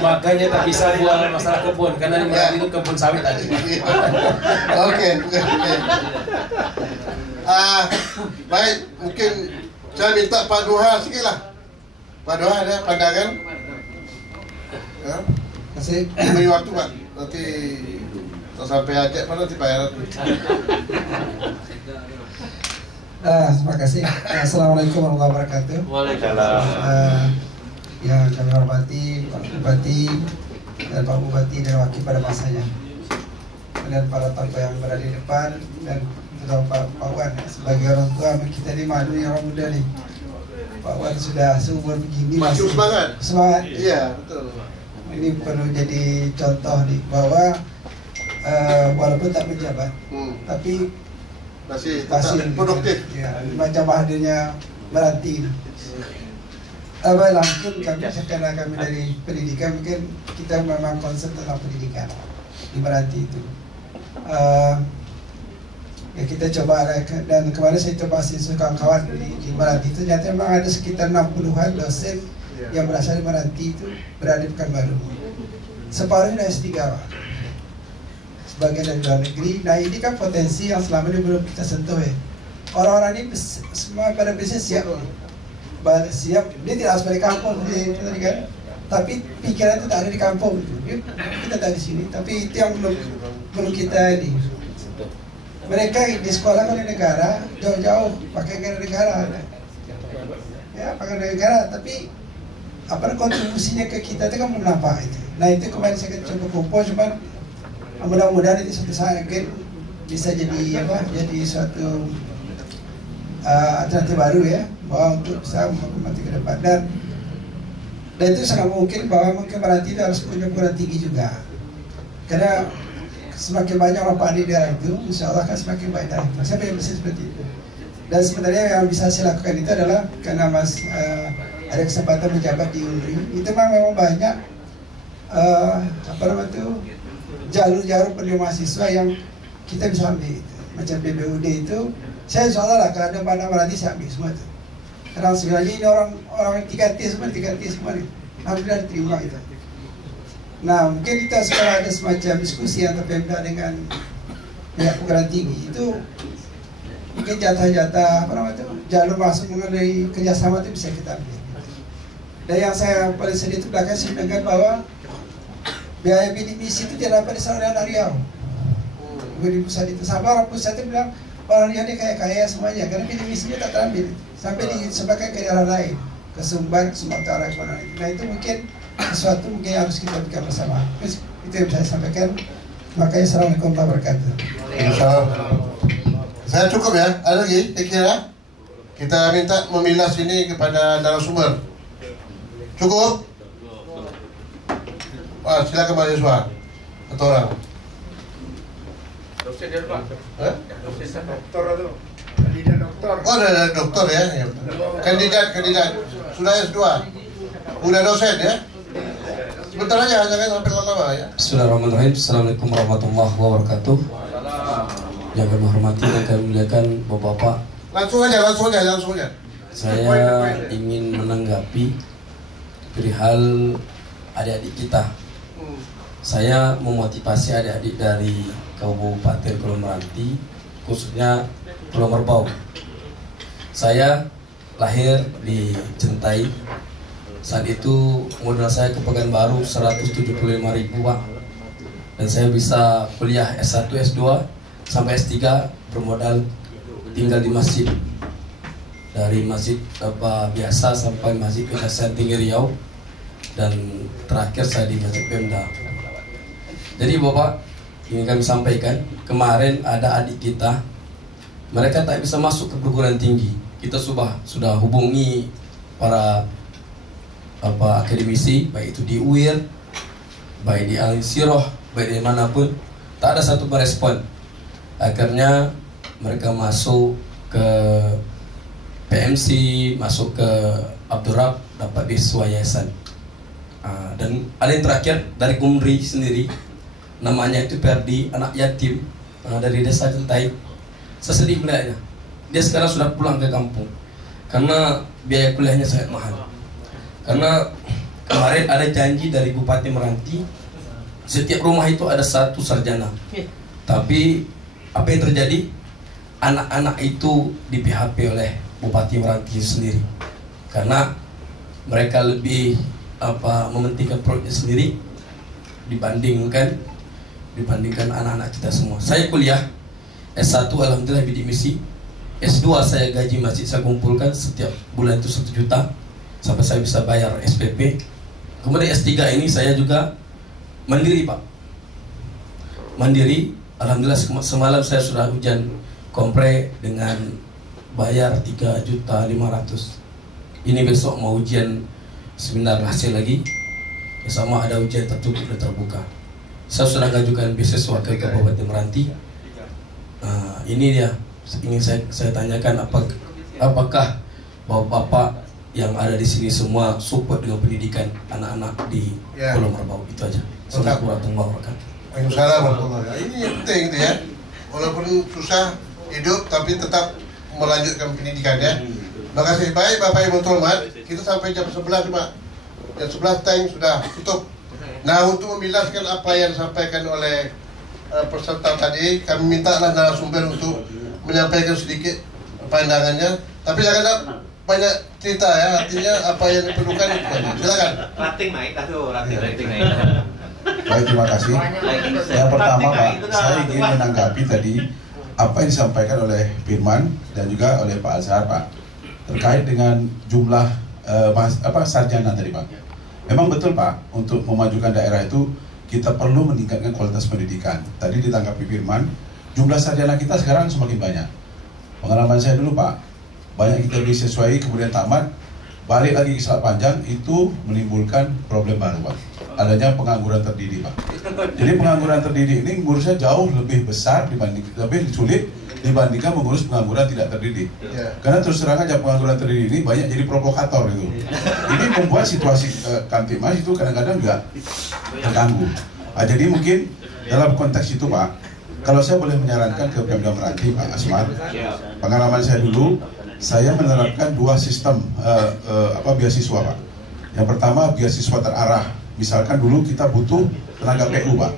makanya tak bisa buat masalah kebun, karena di Meranti itu kebun sawit tadi. Oke. Baik, mungkin saya minta Pak Duha sikit lah. Pak Duha ada pandangan? Kasih. Beri waktu Pak, nanti sampai hajat mana nanti bayar. Terima kasih. Assalamualaikum warahmatullahi wabarakatuh. Waalaikumsalam. Yang kami hormati Pak Bupati dan Pak Bupati dan wakil pada masanya, dan para tokoh yang berada di depan, dan terutama Pak Wan. Sebagai orang tua kita ini malu yang orang muda nih. Pak Wan sudah seumur begini masih semangat. Iya, betul. Ini perlu jadi contoh nih bahwa walaupun tak menjabat, tapi masih produktif. Ya, macam hadirnya Meranti. Mungkin karena kami dari pendidikan, mungkin kita memang concern tentang pendidikan di Meranti itu. Ya kita coba, dan kemarin saya coba siswa kawan-kawan di Meranti itu, ternyata memang ada sekitar 60-an dosen yang berasal dari Meranti itu berada di Pekanbaru. Separuhnya S3 Pak, sebagian dari luar negeri. Nah ini kan potensi yang selama ini belum kita sentuh ya. Orang-orang ini semua pada bisnis siap, dia tidak harus balik kampung tadi kan, tapi pikiran itu tak ada di kampung. Kita tak di sini, tapi itu yang belum kita ini. Mereka di sekolah kan di negara, jauh-jauh pakai negara, ya pakai negara, tapi apa kontribusinya ke kita itu kan belum nampak itu. Nah itu kemarin saya coba kumpul, cuman mudah-mudahan itu suatu saat mungkin bisa jadi jadi suatu alternatif baru ya, bahwa untuk bisa menghormati ke depan. Dan Dan itu sangat mungkin bahwa mungkin Meranti itu harus punya perguruan tinggi juga. Karena semakin banyak orang pandai di daerah itu, insya Allah kan semakin baik daerah itu. Saya pikir seperti itu. Dan sebenarnya yang bisa saya lakukan itu adalah karena Mas ada kesempatan menjabat di UNRI, itu memang banyak jalur-jalur pendidikan mahasiswa yang kita bisa ambil itu. Macam PBUD itu, saya insya Allah lah kalau ada mana Meranti saya ambil semua itu. Karena sebenarnya ini orang 3T semua nih. Alhamdulillah diterima itu. Nah mungkin kita sekarang ada semacam diskusi antara Pemda dengan pihak perguruan tinggi itu, mungkin jatah-jatah jalur masuk mengenai kerjasama itu bisa kita ambil. Dan yang saya paling sedih itu belakang saya mendengar bahwa biaya bidik misi itu tidak dapat disalurkan dari Riau. Di pusat itu, sampai orang pusat itu bilang orang Riau ini kaya-kaya semuanya karena bidik misinya tak terambil. Sampai disebabkan ke daerah lain, ke Sumbar, ke Sumatera, ke mana. Nah itu mungkin sesuatu mungkin harus kita berikan bersama. Itu yang bisa saya sampaikan. Makanya assalamualaikum warahmatullahi wabarakatuh. Saya cukup ya. Ada lagi? Kira kita minta memilas ini kepada narasumber. Cukup? Wah, silakan mahasiswa atau orang. Dosen dia Pak. Dosen doktor itu. Kandidat doktor. Oh, ada doktor ya. Kandidat sudah S2. Udah dosen ya. Sebentar aja, jangan sampai lama-lama ya. Bismillahirrahmanirrahim. Assalamualaikum warahmatullahi wabarakatuh. Yang kami hormati dan kami muliakan Bapak-bapak. Langsung aja. Saya ingin menanggapi perihal adik-adik kita. Saya memotivasi adik-adik dari Kabupaten Pulau Meranti, khususnya Pulau Merbau. Saya lahir di Centai. Saat itu modal saya ke Pekanbaru 175.000 Pak. Dan saya bisa kuliah S1, S2 sampai S3 bermodal tinggal di masjid. Dari masjid biasa sampai masjid Kejaksaan Tinggi Riau, dan terakhir saya di Masjid Pemda. Jadi Bapak, ingin kami sampaikan, kemarin ada adik kita, mereka tak bisa masuk ke perguruan tinggi. Kita sudah hubungi para akademisi, baik itu di UIR, baik di Al-Siroh, baik di manapun, tak ada satu merespon. Akhirnya mereka masuk ke PMC, masuk ke Abdurrab, dapat beasiswa yayasan. Dan ada yang terakhir dari UNRI sendiri, namanya itu Perdi, anak yatim dari desa Centai. Saya sedih melihatnya. Dia sekarang sudah pulang ke kampung karena biaya kuliahnya sangat mahal. Karena kemarin ada janji dari Bupati Meranti, setiap rumah itu ada satu sarjana. Tapi apa yang terjadi? Anak-anak itu di PHP oleh Bupati Meranti sendiri, karena mereka lebih mementingkan proyeknya sendiri dibandingkan anak-anak kita semua. Saya kuliah S1 alhamdulillah bidik misi, S2 saya gaji masjid saya kumpulkan setiap bulan itu 1 juta sampai saya bisa bayar SPP. Kemudian S3 ini saya juga mandiri Pak, mandiri. Alhamdulillah semalam saya sudah ujian kompre dengan bayar 3.500.000. Ini besok mau ujian seminar hasil lagi, sama ada ujian tertutup dan terbuka. Saya sudah ngajukan beasiswa ke Kabupaten Meranti. Ini dia ingin saya tanyakan, apakah bapak-bapak yang ada di sini semua support dengan pendidikan anak-anak di Pulau Merbau? Itu aja. Assalamualaikum warahmatullahi wabarakatuh. Waalaikumsalam warahmatullahi wabarakatuh. Ini penting itu ya, walaupun susah hidup tapi tetap melanjutkan pendidikan ya. Terima kasih. Baik Bapak Ibu terhormat, kita sampai jam 11 Pak. Jam 11 tank sudah tutup. Nah, untuk memjelaskan apa yang disampaikan oleh peserta tadi, kami mintalah narasumber untuk menyampaikan sedikit pandangannya. Tapi jangan banyak cerita ya, artinya apa yang diperlukan itu aja. Silakan. Rating naik naik. Baik, terima kasih. Yang pertama Pak, saya ingin menanggapi tadi apa yang disampaikan oleh Firman dan juga oleh Pak Azhar Pak, terkait dengan jumlah sarjana tadi Pak. Memang betul Pak, untuk memajukan daerah itu kita perlu meningkatkan kualitas pendidikan. Tadi ditanggapi Firman, jumlah sarjana kita sekarang semakin banyak. Pengalaman saya dulu Pak, banyak kita disesuai kemudian tamat, balik lagi ke Selat Panjang itu menimbulkan problem baru Pak, adanya pengangguran terdidik Pak. Jadi pengangguran terdidik ini ngurusnya jauh lebih besar lebih sulit dibandingkan mengurus pengangguran tidak terdidik. Karena terus terang aja pengangguran terdidik ini banyak jadi provokator gitu. Ini membuat situasi Kamtibmas itu kadang-kadang juga terganggu. Jadi mungkin dalam konteks itu Pak, kalau saya boleh menyarankan ke Pemda Meranti Pak Asmar, pengalaman saya dulu, saya menerapkan dua sistem beasiswa Pak. Yang pertama beasiswa terarah. Misalkan dulu kita butuh tenaga PU Pak.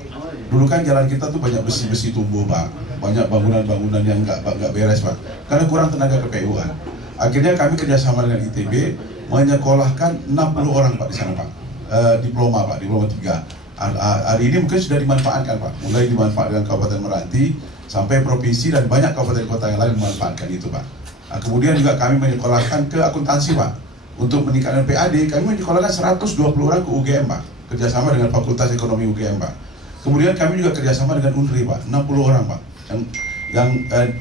Dulu kan jalan kita tuh banyak besi-besi tumbuh Pak, banyak bangunan-bangunan yang nggak beres Pak, karena kurang tenaga PU kan. Akhirnya kami kerjasama dengan ITB menyekolahkan 60 orang Pak di sana Pak, diploma Pak, diploma 3. Hari ini mungkin sudah dimanfaatkan Pak, mulai dimanfaatkan Kabupaten Meranti sampai provinsi dan banyak kabupaten kota yang lain memanfaatkan itu Pak. Nah, kemudian juga kami menyekolahkan ke akuntansi Pak. Untuk meningkatkan PAD, kami menyekolahkan 120 orang ke UGM Pak, kerjasama dengan Fakultas Ekonomi UGM Pak. Kemudian kami juga kerjasama dengan UNRI Pak, 60 orang Pak, yang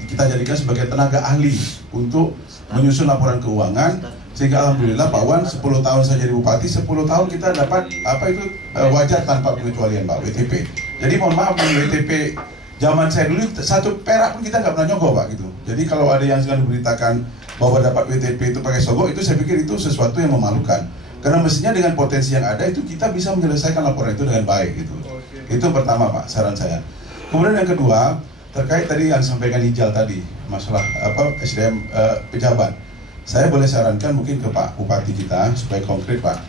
kita jadikan sebagai tenaga ahli untuk menyusun laporan keuangan. Sehingga alhamdulillah Pak Wan 10 tahun saya jadi bupati, 10 tahun kita dapat wajar tanpa pengecualian Pak, WTP. Jadi mohon maaf, WTP zaman saya dulu 1 perak pun kita nggak pernah nyogok Pak gitu. Jadi kalau ada yang sedang diberitakan bahwa dapat WTP itu pakai sogok, itu saya pikir itu sesuatu yang memalukan. Karena mestinya dengan potensi yang ada itu kita bisa menyelesaikan laporan itu dengan baik gitu. Itu pertama Pak, saran saya. Kemudian yang kedua, terkait tadi yang sampaikan Ijal tadi, masalah SDM pejabat. Saya boleh sarankan mungkin ke Pak Bupati kita supaya konkret Pak.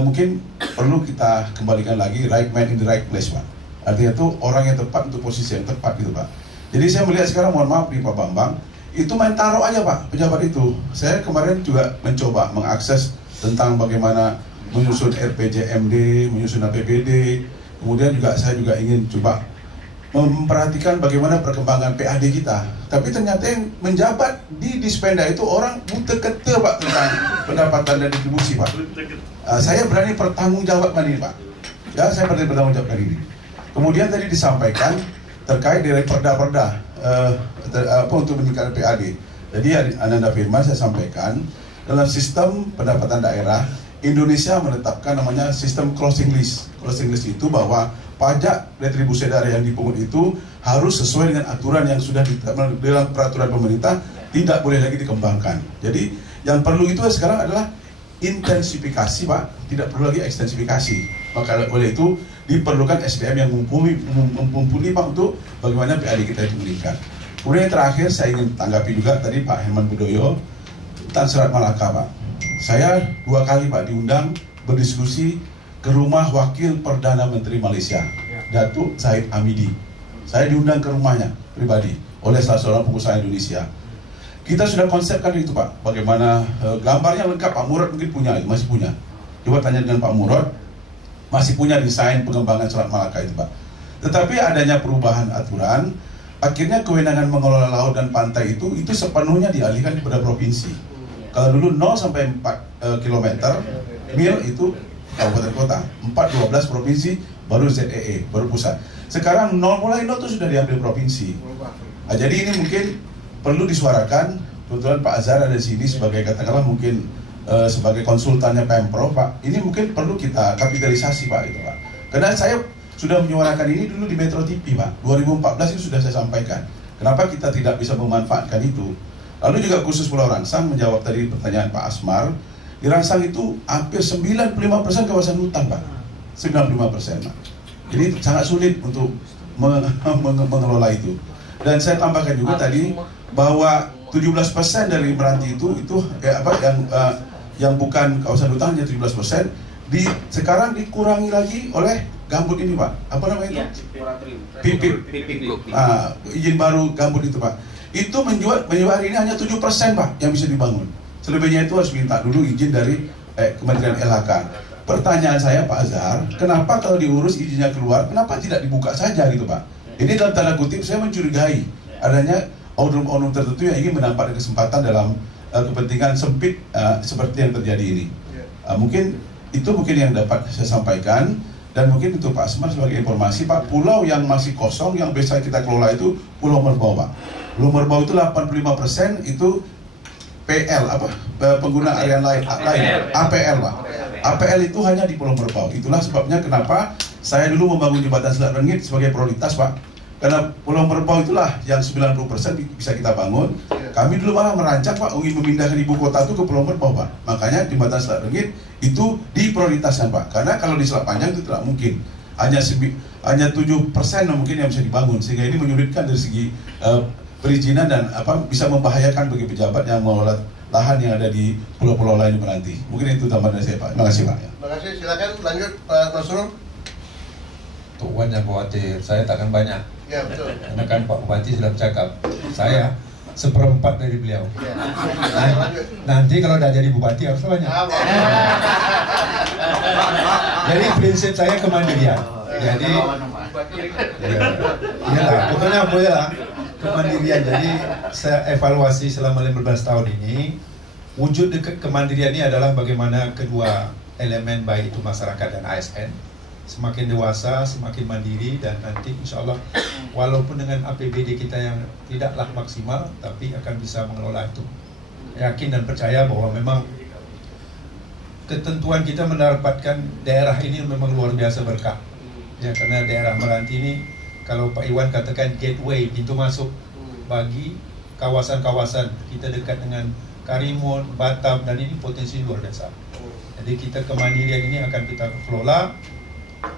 Mungkin perlu kita kembalikan lagi right man in the right place Pak. Artinya itu orang yang tepat untuk posisi yang tepat gitu Pak. Jadi saya melihat sekarang, mohon maaf nih Pak Bambang, itu main taruh aja Pak, pejabat itu. Saya kemarin juga mencoba mengakses tentang bagaimana menyusun RPJMD, menyusun APBD. Kemudian juga saya juga ingin coba memperhatikan bagaimana perkembangan PAD kita. Tapi ternyata yang menjabat di Dispenda itu orang buta-kete Pak tentang pendapatan dan distribusi Pak. Saya berani bertanggungjawabkan ini Pak. Ya, saya berani bertanggungjawabkan ini. Kemudian tadi disampaikan terkait dari perda-perda untuk meningkatkan PAD. Jadi Ananda Firman saya sampaikan, dalam sistem pendapatan daerah Indonesia menetapkan namanya sistem closing list. Closing list itu bahwa pajak retribusi daerah yang dipungut itu harus sesuai dengan aturan yang sudah ditetapkan dalam peraturan pemerintah, tidak boleh lagi dikembangkan. Jadi yang perlu itu sekarang adalah intensifikasi Pak, tidak perlu lagi ekstensifikasi. Maka oleh itu diperlukan SDM yang mumpuni Pak untuk bagaimana PAD kita itu meningkat. Kemudian yang terakhir saya ingin tanggapi juga tadi Pak Herman Budoyo tentang Selat Malaka Pak. Saya 2 kali Pak diundang berdiskusi ke rumah Wakil Perdana Menteri Malaysia, Datuk Zahid Hamidi. Saya diundang ke rumahnya pribadi oleh salah seorang pengusaha Indonesia. Kita sudah konsepkan itu Pak, bagaimana gambarnya lengkap. Pak Murad mungkin punya, masih punya. Coba tanya dengan Pak Murad, masih punya desain pengembangan Selat Malaka itu Pak. Tetapi adanya perubahan aturan, akhirnya kewenangan mengelola laut dan pantai itu sepenuhnya dialihkan kepada provinsi. Kalau dulu 0 sampai 4 km mil itu kabupaten kota, 4-12 provinsi, baru ZEE, baru pusat. Sekarang mulai 0 itu sudah diambil provinsi. Nah, jadi ini mungkin perlu disuarakan. Kebetulan Pak Azhar ada di sini sebagai katakanlah mungkin sebagai konsultannya Pemprov Pak. Ini mungkin perlu kita kapitalisasi Pak itu Pak. Karena saya sudah menyuarakan ini dulu di Metro TV Pak. 2014 itu sudah saya sampaikan. Kenapa kita tidak bisa memanfaatkan itu? Lalu juga khusus Pulau Rangsang, menjawab tadi pertanyaan Pak Asmar. Di Rangsang itu hampir 95% kawasan hutan Pak. 95% Pak. Jadi sangat sulit untuk mengelola itu. Dan saya tambahkan juga tadi bahwa 17% dari Meranti itu yang bukan kawasan hutan hanya 17%. Sekarang dikurangi lagi oleh gambut ini Pak. Apa namanya itu? Izin baru gambut itu Pak. Itu menjual hari ini hanya 7% Pak yang bisa dibangun. Selebihnya itu harus minta dulu izin dari Kementerian LHK. Pertanyaan saya Pak Azhar, kenapa kalau diurus izinnya keluar, kenapa tidak dibuka saja gitu Pak? Ini dalam tanda kutip saya mencurigai adanya oknum-oknum tertentu yang ingin mendapatkan kesempatan dalam kepentingan sempit seperti yang terjadi ini. Mungkin itu yang dapat saya sampaikan. Dan mungkin untuk Pak Asmar sebagai informasi Pak, pulau yang masih kosong yang bisa kita kelola itu Pulau Merbau Pak. Pulau Merbau itu 85% itu PL apa pengguna area lain APL Pak. APL itu hanya di Pulau Merbau. Itulah sebabnya kenapa saya dulu membangun jembatan Selat Rengit sebagai prioritas Pak. Karena Pulau Merbau itulah yang 90% bisa kita bangun. Kami dulu malah merancang Pak, ingin memindahkan ibu kota itu ke Pulau Merbau Pak. Makanya jembatan Selat Rengit itu diprioritaskan Pak. Karena kalau di Selat Panjang itu tidak mungkin. Hanya 7% mungkin yang bisa dibangun, sehingga ini menyulitkan dari segi perizinan dan bisa membahayakan bagi pejabat yang mengelola lahan yang ada di pulau-pulau lain menanti. Mungkin itu tambahan dari saya Pak. Terima kasih Pak. Terima kasih. Silakan lanjut Pak Nasrul. Tuh Wan yang khawatir, saya takkan banyak. Ya betul. Karena kan Pak Bupati sudah bercakap, saya 1/4 dari beliau. Ya. Nanti kalau udah jadi bupati harus banyak. Jadi prinsip saya kemandirian. Jadi iyalah, pokoknya boleh lah kemandirian. Jadi saya evaluasi selama 15 tahun ini, wujud kemandirian ini adalah bagaimana kedua elemen baik itu masyarakat dan ASN semakin dewasa, semakin mandiri, dan nanti insya Allah walaupun dengan APBD kita yang tidaklah maksimal, tapi akan bisa mengelola itu. Yakin dan percaya bahwa memang ketentuan kita mendapatkan daerah ini memang luar biasa berkah. Ya, karena daerah Meranti ini kalau Pak Iwan katakan gateway, pintu masuk bagi kawasan-kawasan kita dekat dengan Karimun, Batam, dan ini potensi luar biasa. Jadi kita kemandirian ini akan kita kelola.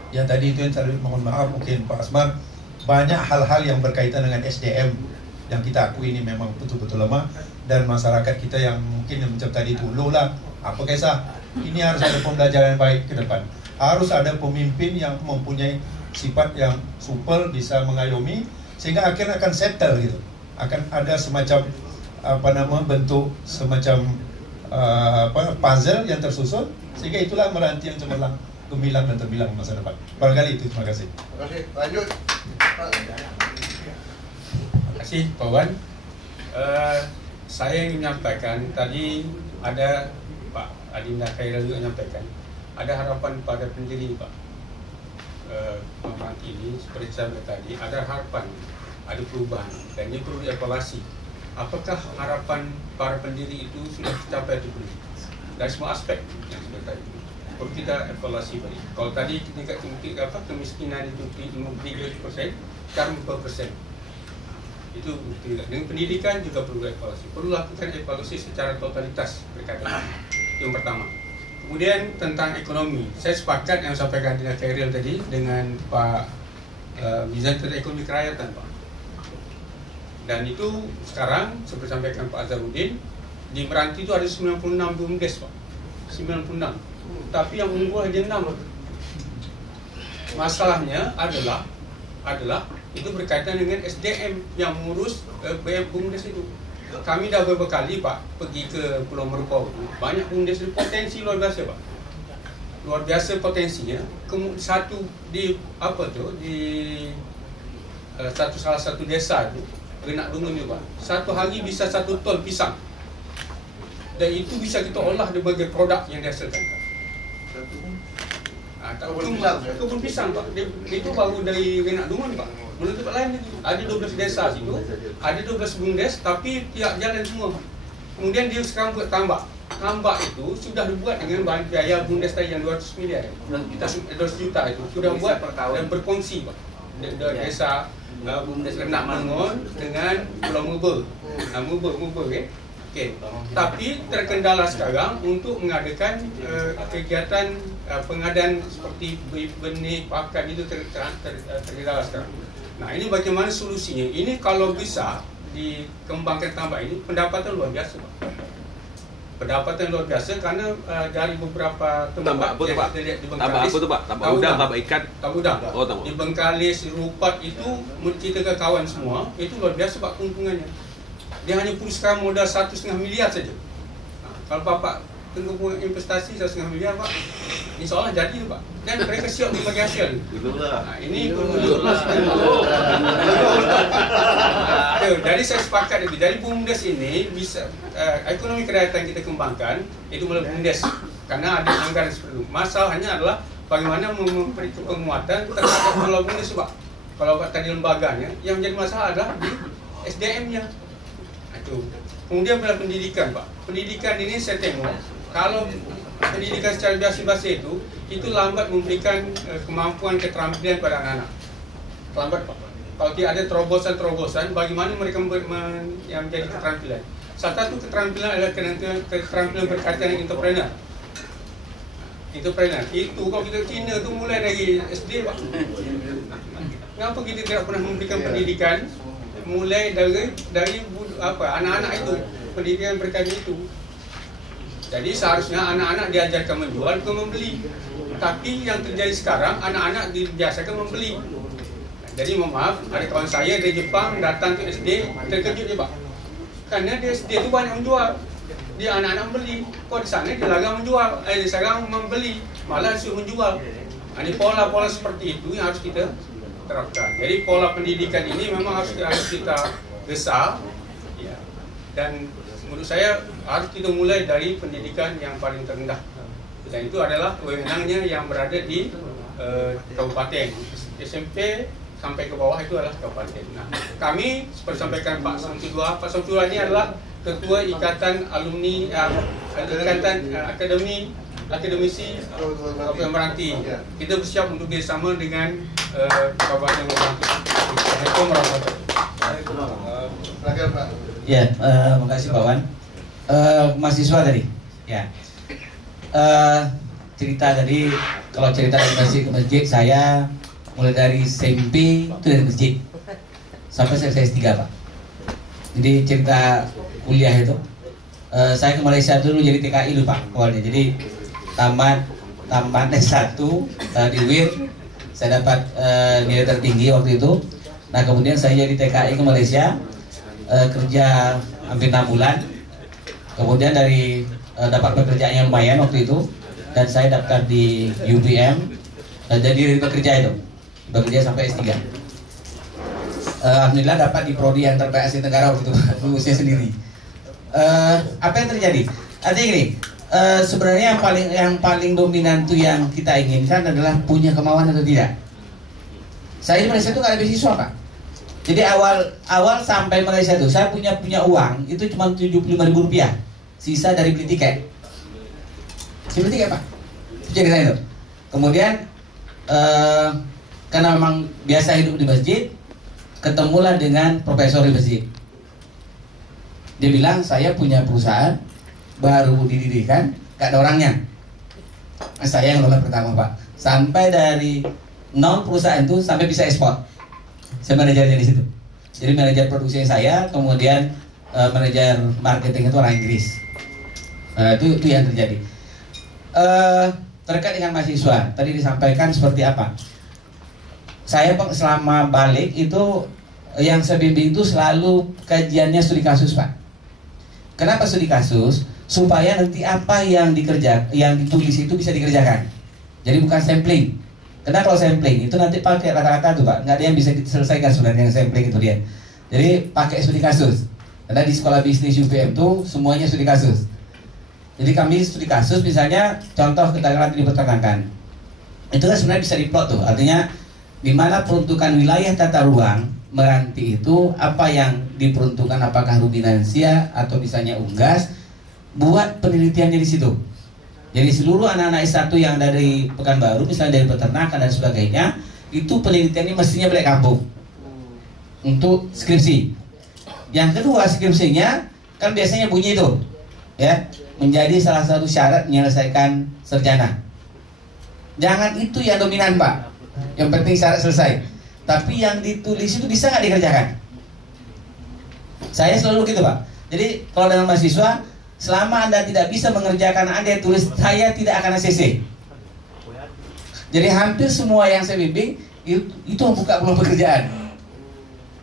Ya tadi itu yang saya mohon maaf mungkin Pak Asman, banyak hal-hal yang berkaitan dengan SDM yang kita akui ini memang betul-betul lemah, dan masyarakat kita yang mungkin yang macam tadi itu low lah, apa kisah, ini harus ada pembelajaran yang baik ke depan, harus ada pemimpin yang mempunyai sifat yang supel, bisa mengayomi, sehingga akhirnya akan settle gitu, akan ada semacam bentuk semacam puzzle yang tersusun, sehingga itulah Meranti yang cemerlang, gemilang dan terbilang masa depan. Barangkali itu. Terima kasih. Terima kasih. Lanjut. Terima kasih Pak Wan. Saya ingin menyampaikan tadi ada Pak Adinda Khairul juga menyampaikan ada harapan pada pendiri Pak Meranti ini, seperti saya tadi ada harapan, ada perubahan, dan ini perlu dievaluasi. Apakah harapan para pendiri itu sudah tercapai atau belum? Dari semua aspek yang sudah tadi. Kalau kita evaluasi balik. Kalau tadi tingkat kemiskinan itu 53%, sekarang 4%. Itu tidak. Dengan pendidikan juga perlu evaluasi. Perlu lakukan evaluasi secara totalitas berkaitan. Yang pertama. Kemudian tentang ekonomi, saya sepakat yang sampaikan Dina Khairil tadi dengan Pak Mizan tentang ekonomi kerakyatan Pak. Dan itu sekarang seperti sampaikan Pak Azharuddin, di Meranti itu ada 96 BUMDes Pak. 96. Tapi yang unggul hanya 6. Masalahnya adalah itu berkaitan dengan SDM yang mengurus BUMDes itu. Kami dah beberapa kali Pak pergi ke Pulau Merbau itu, banyak BUMDes itu potensi luar biasa Pak. Luar biasa potensinya. Satu di salah satu desa itu, Renak Dungun itu Pak. Satu hari bisa 1 ton pisang. Dan itu bisa kita olah sebagai produk yang dihasilkan. Kebun pisang Pak, itu baru dari Renak Dungun Pak. Belum tempat lain lagi. Ada 12 desa situ, ada 12 BUMDes, tapi tiap jalan semua Pak. Kemudian dia sekarang buat tambak. Tambak itu sudah dibuat dengan bahan biaya BUMDes tadi yang 200 miliar. 200 juta itu sudah buat dan berkongsi Pak. Desa BUMDes Renak Dungun dengan Pulau Merbau. Merbau Okay. Tapi terkendala sekarang untuk mengadakan kegiatan pengadaan seperti benih, pakan itu terkendala sekarang. Nah ini bagaimana solusinya? Ini kalau bisa dikembangkan tambak ini, pendapatan luar biasa Pak. Pendapatan luar biasa karena dari beberapa tempat yang kita lihat di Bengkalis. Tambak apa tu Pak? Tambak udang, tambak ikan? Tambak udang. Oh, tambak. Di Bengkalis, Rupat itu kita ke kawan semua, itu luar biasa Pak keuntungannya. Dia hanya perlu sekarang modal 1,5 miliar saja. Nah, kalau Bapak tunggu investasi 1,5 miliar Pak, insya Allah jadi Pak. Dan mereka siap berbagi hasil. Nah, ini jadi saya sepakat itu. Jadi BUMDes ini bisa ekonomi kerakyatan kita kembangkan itu melalui BUMDes karena ada anggaran seperti itu. Masalahnya adalah bagaimana memberi penguatan terhadap kalau BUMDes Pak. Kalau tadi lembaganya, yang menjadi masalah adalah di SDM-nya. Kemudian pada pendidikan, Pak. Pendidikan ini saya tengok, kalau pendidikan secara biasa-biasa itu lambat memberikan kemampuan keterampilan pada anak-anak. Lambat, Pak. Kalau tidak ada terobosan-terobosan, bagaimana mereka yang menjadi keterampilan? Salah satu keterampilan adalah keterampilan berkaitan dengan entrepreneur. Entrepreneur itu kalau kita Cina tu mulai dari SD, Pak. Kenapa kita tidak pernah memberikan pendidikan mulai dari anak-anak itu, pendidikan berkaitan itu? Jadi seharusnya anak-anak diajarkan menjual bukan membeli. Tapi yang terjadi sekarang anak-anak dibiasakan membeli. Jadi mohon maaf, ada kawan saya dari Jepang datang ke SD, terkejut dia, Pak. Karena di SD itu banyak menjual. Dia anak-anak membeli. Kok di sana dilarang menjual, dilarang membeli, malah disuruh menjual. Ini pola-pola seperti itu yang harus kita terapkan. Jadi pola pendidikan ini memang harus kita gesa, ya. Dan menurut saya harus kita mulai dari pendidikan yang paling terendah. Dan itu adalah wewenangnya yang berada di kabupaten. SMP sampai ke bawah itu adalah kabupaten. Nah, kami seperti sampaikan Pak Samsudua, Pak Samsudua ini adalah Ketua Ikatan Alumni Ikatan Akademisi Kabupaten Meranti. Kita bersiap untuk bersama dengan Kabupaten Meranti. Assalamualaikum warahmatullahi wabarakatuh. Ya, makasih Pak Wan. Mahasiswa tadi, ya. Cerita tadi, kalau cerita dari masjid ke masjid, saya mulai dari SMP itu dari masjid sampai selesai S3, Pak. Jadi cerita kuliah itu, saya ke Malaysia dulu jadi TKI dulu, Pak, awalnya. Jadi tamat S1 di UIN, saya dapat nilai tertinggi waktu itu. Nah kemudian saya jadi TKI ke Malaysia, kerja hampir 6 bulan. Kemudian dari dapat pekerjaan yang lumayan waktu itu, dan saya daftar di UPM, jadi bekerja itu. Bekerja sampai S3. Alhamdulillah dapat di prodi yang terbaik Asia Tenggara waktu itu, lulusnya sendiri. Apa yang terjadi? Artinya gini, sebenarnya yang paling dominan tuh yang kita inginkan adalah punya kemauan atau tidak. Saya di Malaysia itu nggak ada beasiswa, Pak. Jadi awal sampai Malaysia tuh saya punya uang itu cuma Rp75.000, sisa dari beli tiket. Beli tiket, Pak. Jadi itu. Kemudian karena memang biasa hidup di masjid, ketemulah dengan profesor di masjid. Dia bilang, saya punya perusahaan baru didirikan, gak ada orangnya. Saya yang lomba pertama, Pak. Sampai dari non perusahaan itu sampai bisa ekspor. Saya manajernya di situ. Jadi manajer produksi saya, kemudian manajer marketing itu orang Inggris. Itu yang terjadi. Terkait dengan mahasiswa, tadi disampaikan seperti apa? Saya selama balik itu yang saya bimbing itu selalu kajiannya studi kasus, Pak. Kenapa studi kasus? Supaya nanti apa yang ditulis itu bisa dikerjakan. Jadi bukan sampling. Karena kalau sampling itu nanti pakai rata-rata tuh, Pak. Nggak ada yang bisa diselesaikan sebenarnya yang sampling itu dia. Jadi pakai studi kasus. Karena di sekolah bisnis UPM itu semuanya studi kasus. Jadi kami studi kasus, misalnya contoh ketahanan di peternakan. Itu kan sebenarnya bisa diplot tuh. Artinya di mana peruntukan wilayah tata ruang Meranti itu apa yang diperuntukkan, apakah Ruminansia atau misalnya Unggas, buat penelitiannya di situ. Jadi seluruh anak-anak S1 yang dari Pekanbaru, misalnya dari peternakan dan sebagainya, itu penelitiannya mestinya balik kampung untuk skripsi. Yang kedua, skripsinya kan biasanya bunyi itu, ya, menjadi salah satu syarat menyelesaikan sarjana. Jangan itu yang dominan, Pak. Yang penting syarat selesai. Tapi yang ditulis itu bisa nggak dikerjakan? Saya selalu gitu, Pak. Jadi kalau dengan mahasiswa, selama Anda tidak bisa mengerjakan Anda yang tulis, saya tidak akan ACC. Jadi hampir semua yang saya bimbing itu membuka peluang pekerjaan.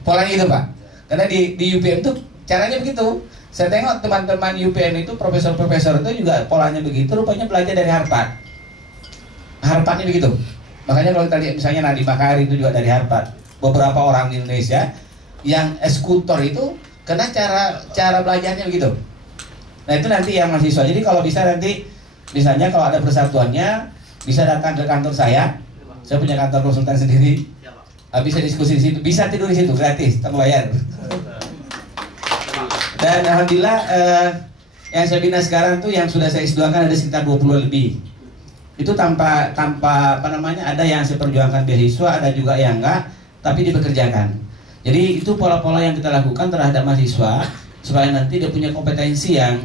Polanya itu, Pak. Karena di UPM itu caranya begitu. Saya tengok teman-teman UPM itu, profesor-profesor itu juga polanya begitu. Rupanya belajar dari Harvard. Harvardnya begitu. Makanya kalau kita lihat misalnya Nadiem Makarim itu juga dari Harvard. Beberapa orang di Indonesia yang eksekutor itu karena cara belajarnya begitu. Nah itu nanti yang mahasiswa. Jadi kalau bisa nanti misalnya kalau ada persatuannya bisa datang ke kantor saya. Saya punya kantor konsultan sendiri. Bisa diskusi di situ. Bisa tidur di situ gratis tanpa bayar. Dan alhamdulillah yang saya bina sekarang tuh yang sudah saya S2-kan ada sekitar 20 lebih. Itu tanpa apa namanya, ada yang saya perjuangkan beasiswa, ada juga yang enggak, tapi dipekerjakan. Jadi itu pola-pola yang kita lakukan terhadap mahasiswa supaya nanti dia punya kompetensi yang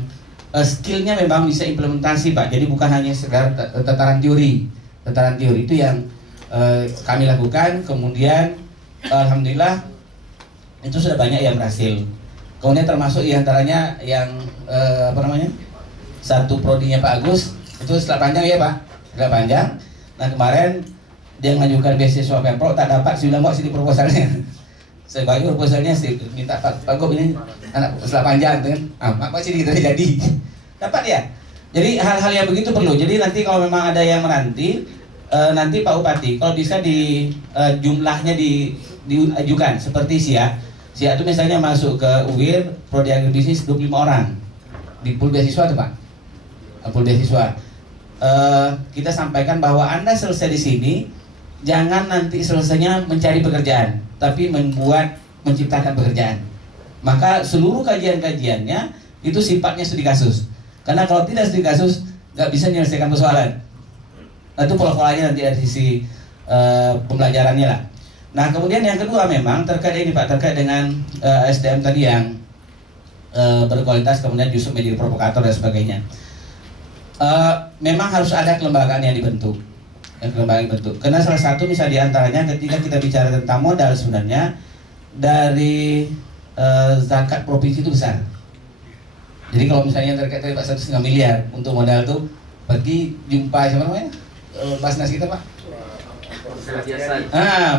skillnya memang bisa implementasi, Pak. Jadi bukan hanya sekedar tataran teori. Tataran teori itu yang kami lakukan. Kemudian alhamdulillah itu sudah banyak yang berhasil. Kemudian termasuk diantaranya yang apa namanya, satu prodinya Pak Agus itu setelah panjang ya Pak, setelah panjang. Nah kemarin dia mengajukan beasiswa Pemprov, tak dapat, saya bilang, sini proposalnya. Saya bagi proposalnya, saya minta Pak Gop ini anak setelah panjang kan, Pak sini kita jadi dapat ya. Jadi hal-hal yang begitu perlu. Jadi nanti kalau memang ada yang menanti, nanti Pak Bupati kalau bisa di jumlahnya diajukan seperti SIA itu misalnya masuk ke UIR Prodi Agribisnis 25 orang di pool beasiswa tuh Pak, pool beasiswa. Kita sampaikan bahwa Anda selesai di sini, jangan nanti selesainya mencari pekerjaan, tapi menciptakan pekerjaan. Maka seluruh kajian-kajiannya itu sifatnya studi kasus. Karena kalau tidak studi kasus, nggak bisa menyelesaikan persoalan. Nah, itu pola-polanya nanti dari sisi pembelajarannya lah. Nah kemudian yang kedua memang terkait ini Pak, terkait dengan SDM tadi yang berkualitas kemudian justru menjadi provokator dan sebagainya. Memang harus ada kelembagaan yang dibentuk, karena salah satu misalnya diantaranya ketika kita bicara tentang modal sebenarnya dari zakat provinsi itu besar. Jadi kalau misalnya terkait dari Pak 1,5 miliar untuk modal tuh pergi jumpa siapa namanya Basnas kita Pak,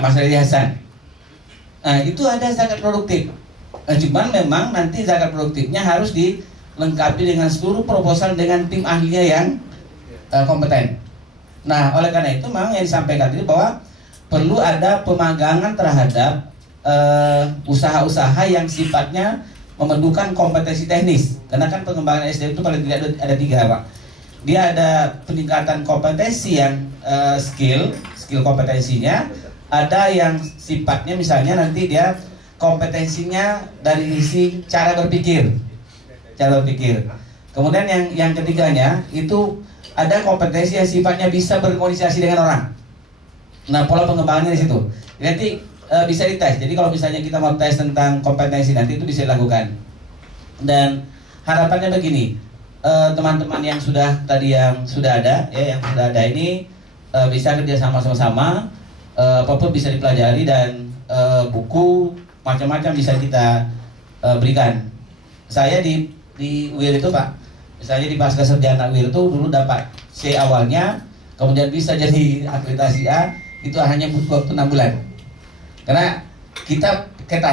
Mas Redi Hasan. Nah itu ada zakat produktif. Cuman memang nanti zakat produktifnya harus dilengkapi dengan seluruh proposal dengan tim ahlinya yang kompeten. Nah oleh karena itu memang yang disampaikan tadi bahwa perlu ada pemagangan terhadap usaha-usaha yang sifatnya memerlukan kompetensi teknis. Karena kan pengembangan SDM itu paling tidak ada 3 Pak. Dia ada peningkatan kompetensi yang skill kompetensinya, ada yang sifatnya misalnya nanti dia kompetensinya dari sisi cara berpikir. Kemudian yang ketiganya itu ada kompetensi yang sifatnya bisa berkomunikasi dengan orang. Nah pola pengembangannya di situ. Nanti bisa dites. Jadi kalau misalnya kita mau tes tentang kompetensi nanti itu bisa dilakukan. Dan harapannya begini, teman-teman yang sudah ada ini bisa kerja sama-sama, apapun bisa dipelajari dan buku macam-macam bisa kita berikan. Saya di UIR itu Pak, misalnya di pasca sarjana UIR itu dulu dapat C awalnya, kemudian bisa jadi akreditasi A, itu hanya butuh waktu 6 bulan. Karena kita ke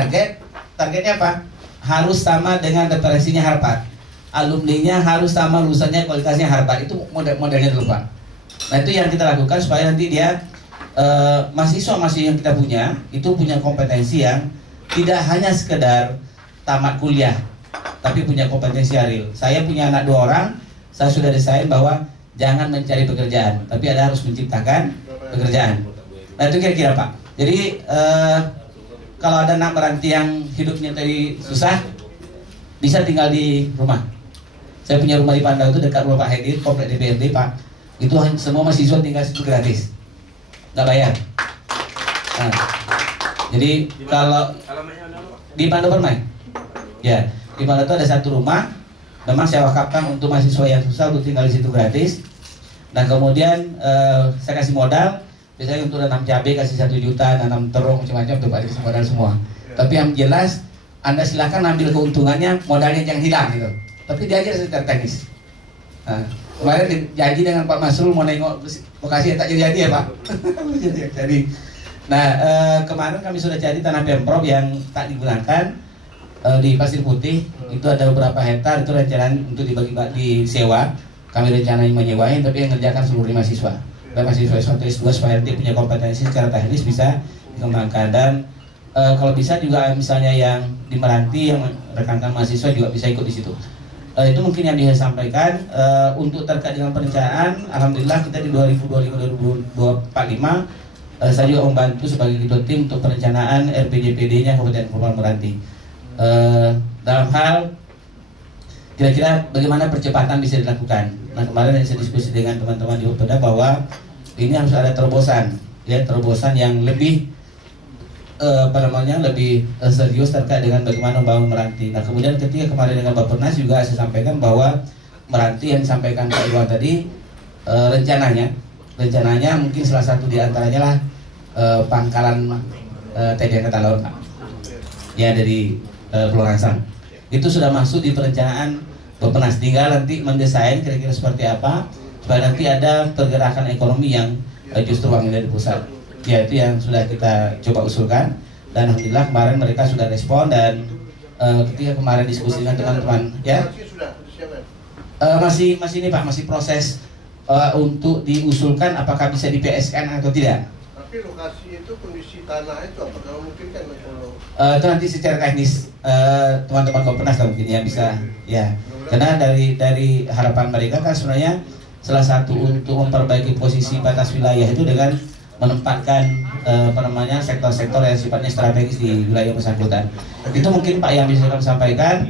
targetnya apa? Harus sama dengan referensinya Harvard, alumninya harus sama, lulusannya kualitasnya Harvard, itu modelnya dulu Pak. Nah itu yang kita lakukan supaya nanti dia mahasiswa yang kita punya itu punya kompetensi yang tidak hanya sekedar tamat kuliah, tapi punya kompetensi real. Saya punya anak 2 orang, saya sudah desain bahwa jangan mencari pekerjaan, tapi ada harus menciptakan pekerjaan. Nah itu kira-kira Pak. Jadi kalau ada anak merantau yang hidupnya tadi susah, bisa tinggal di rumah. Saya punya rumah di Pandau itu dekat rumah Pak Hedi, komplek DPRD Pak. Itu semua mahasiswa tinggal situ gratis, nggak bayar. Nah, jadi kalau di Pandau Permai, ya di Pandau itu ada satu rumah, memang saya wakafkan untuk mahasiswa yang susah untuk tinggal di situ gratis. Nah kemudian saya kasih modal, biasanya untuk nanam cabai kasih 1 juta, nanam terung macam-macam tuh Pak, dikasih modal semua. Tapi yang jelas Anda silakan ambil keuntungannya, modalnya jangan hilang gitu. Tapi diajar secara teknis. Nah, kemarin janji dengan Pak Masrul mau nengok lokasi yang tak jadi ya Pak. Jadi, nah kemarin kami sudah cari tanah Pemprov yang tak digunakan di Pasir Putih. Itu ada beberapa hektar, itu rencana untuk dibagi disewa. Kami rencananya menyewanya, tapi yang ngerjakan seluruh mahasiswa. Dan mahasiswa S1 S2 supaya nanti punya kompetensi secara teknis bisa dikembangkan. Dan kalau bisa juga misalnya yang di Meranti yang rekan-rekan mahasiswa juga bisa ikut di situ. Itu mungkin yang bisa sampaikan. Untuk terkait dengan perencanaan, alhamdulillah kita di 2025-2045 saya juga membantu sebagai ketua tim untuk perencanaan RPJPD-nya Kabupaten Kepulauan Meranti. Dalam hal kira-kira bagaimana percepatan bisa dilakukan. Nah, kemarin saya diskusi dengan teman-teman di Bapeda bahwa ini harus ada terobosan, ya, terobosan yang lebih lebih serius terkait dengan bagaimana membangun Meranti. Nah, kemudian ketika kemarin dengan Bappenas juga saya sampaikan bahwa Meranti yang disampaikan Pak Iwan tadi rencananya mungkin salah satu di antaranya lah pangkalan TNI Angkatan Laut, Pak. Ya, dari Pulau Rangsang. Itu sudah masuk di perencanaan Bappenas, tinggal nanti mendesain kira-kira seperti apa supaya nanti ada pergerakan ekonomi yang justru bangun dari pusat. Ya, itu yang sudah kita coba usulkan, dan alhamdulillah kemarin mereka sudah respon, dan ketika kemarin diskusi dengan teman-teman, ya masih ini Pak, masih proses untuk diusulkan apakah bisa di PSN atau tidak. Tapi lokasi itu, kondisi tanah itu apakah mungkin kan kalau itu nanti secara teknis teman-teman Bappenas mungkin ya bisa, ya, karena dari harapan mereka kan sebenarnya salah satu untuk memperbaiki posisi batas wilayah itu dengan menempatkan sektor-sektor yang sifatnya strategis di wilayah bersangkutan. Itu mungkin Pak yang bisa kami sampaikan.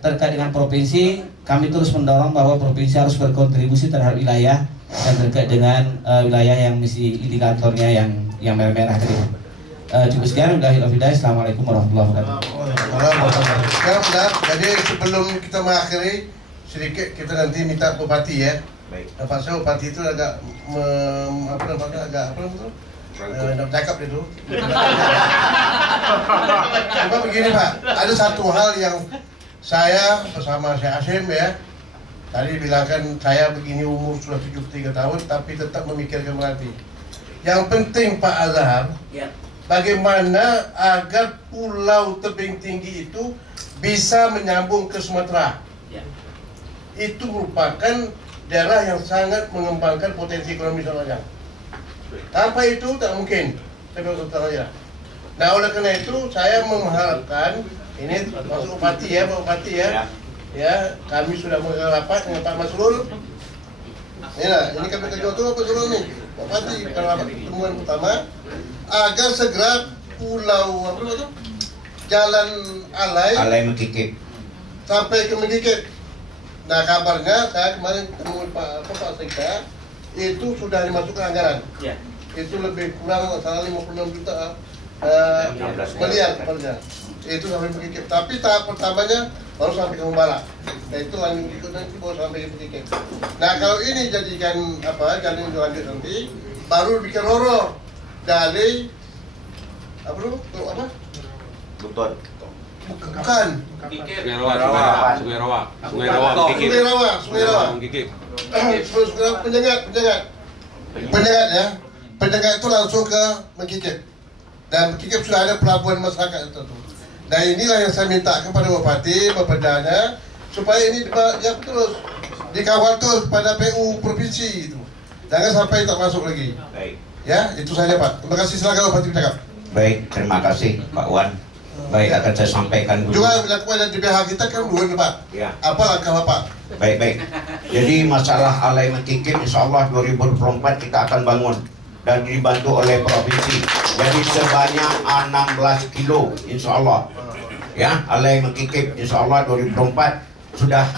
Terkait dengan provinsi, kami terus mendorong bahwa provinsi harus berkontribusi terhadap wilayah dan terkait dengan wilayah yang misi indikatornya yang merah-merah tadi. Cukup sekian. Assalamualaikum warahmatullahi wabarakatuh. Jadi sebelum kita mengakhiri, sedikit kita nanti minta Bupati, ya. Baik. Pak saya Bupati itu agak nak cakap dia tu. Cuma begini Pak, ada satu hal yang saya bersama Syekh Hashim, ya, tadi bilangkan saya begini umur sudah 73 tahun tapi tetap memikirkan Meranti. Yang penting Pak Azhar, bagaimana agar pulau tebing tinggi itu bisa menyambung ke Sumatera. Itu merupakan daerah yang sangat mengembangkan potensi ekonomi Sumatera. Tanpa itu tak mungkin sampai Sumatera. Nah, oleh karena itu saya mengharapkan ini masuk Bupati, ya, Pak Bupati, ya. Ya, kami sudah merapat dengan Pak Masrul. Ini kami kerja itu Pak Masrul nih, Pak Bupati, rapat pertemuan pertama agar segera pulau Jalan Alai Mekikip sampai ke Mekikip. Nah, kabarnya saya kemarin ketemu Pak Sekda, itu sudah dimasukkan anggaran. Ya. Itu lebih kurang salah 56 juta miliar kabarnya. Itu sampai Mekikip. Tapi tahap pertamanya baru sampai ke Humbala. Nah, itu lanjut nanti baru sampai ke Mekikip. Nah, kalau ini jadikan jalan lanjut nanti, baru bikin Roro dari Buton. Bukan. Sungai Rawa. Penyengat, ya. Penyengat itu langsung ke Mekikip. Dan Mekikip sudah ada pelabuhan masyarakat itu. Nah, inilah yang saya minta kepada Bupati, Bapedanya, supaya ini terus dikawal terus pada PU provinsi itu. Jangan sampai tak masuk lagi. Baik. Ya, itu saja Pak. Terima kasih, silakan Bupati bercakap. Baik, terima kasih Pak Wan. Baik, akan saya sampaikan dulu. Juga dilakukan di pihak kita kan dua nih Pak. Ya. Apa langkah Bapak? Baik. Jadi masalah Alai Mekikip insya Allah 2024 kita akan bangun dan dibantu oleh provinsi. Jadi sebanyak 16 kilo insya Allah. Ya, Alai Mekikip insya Allah 2024 sudah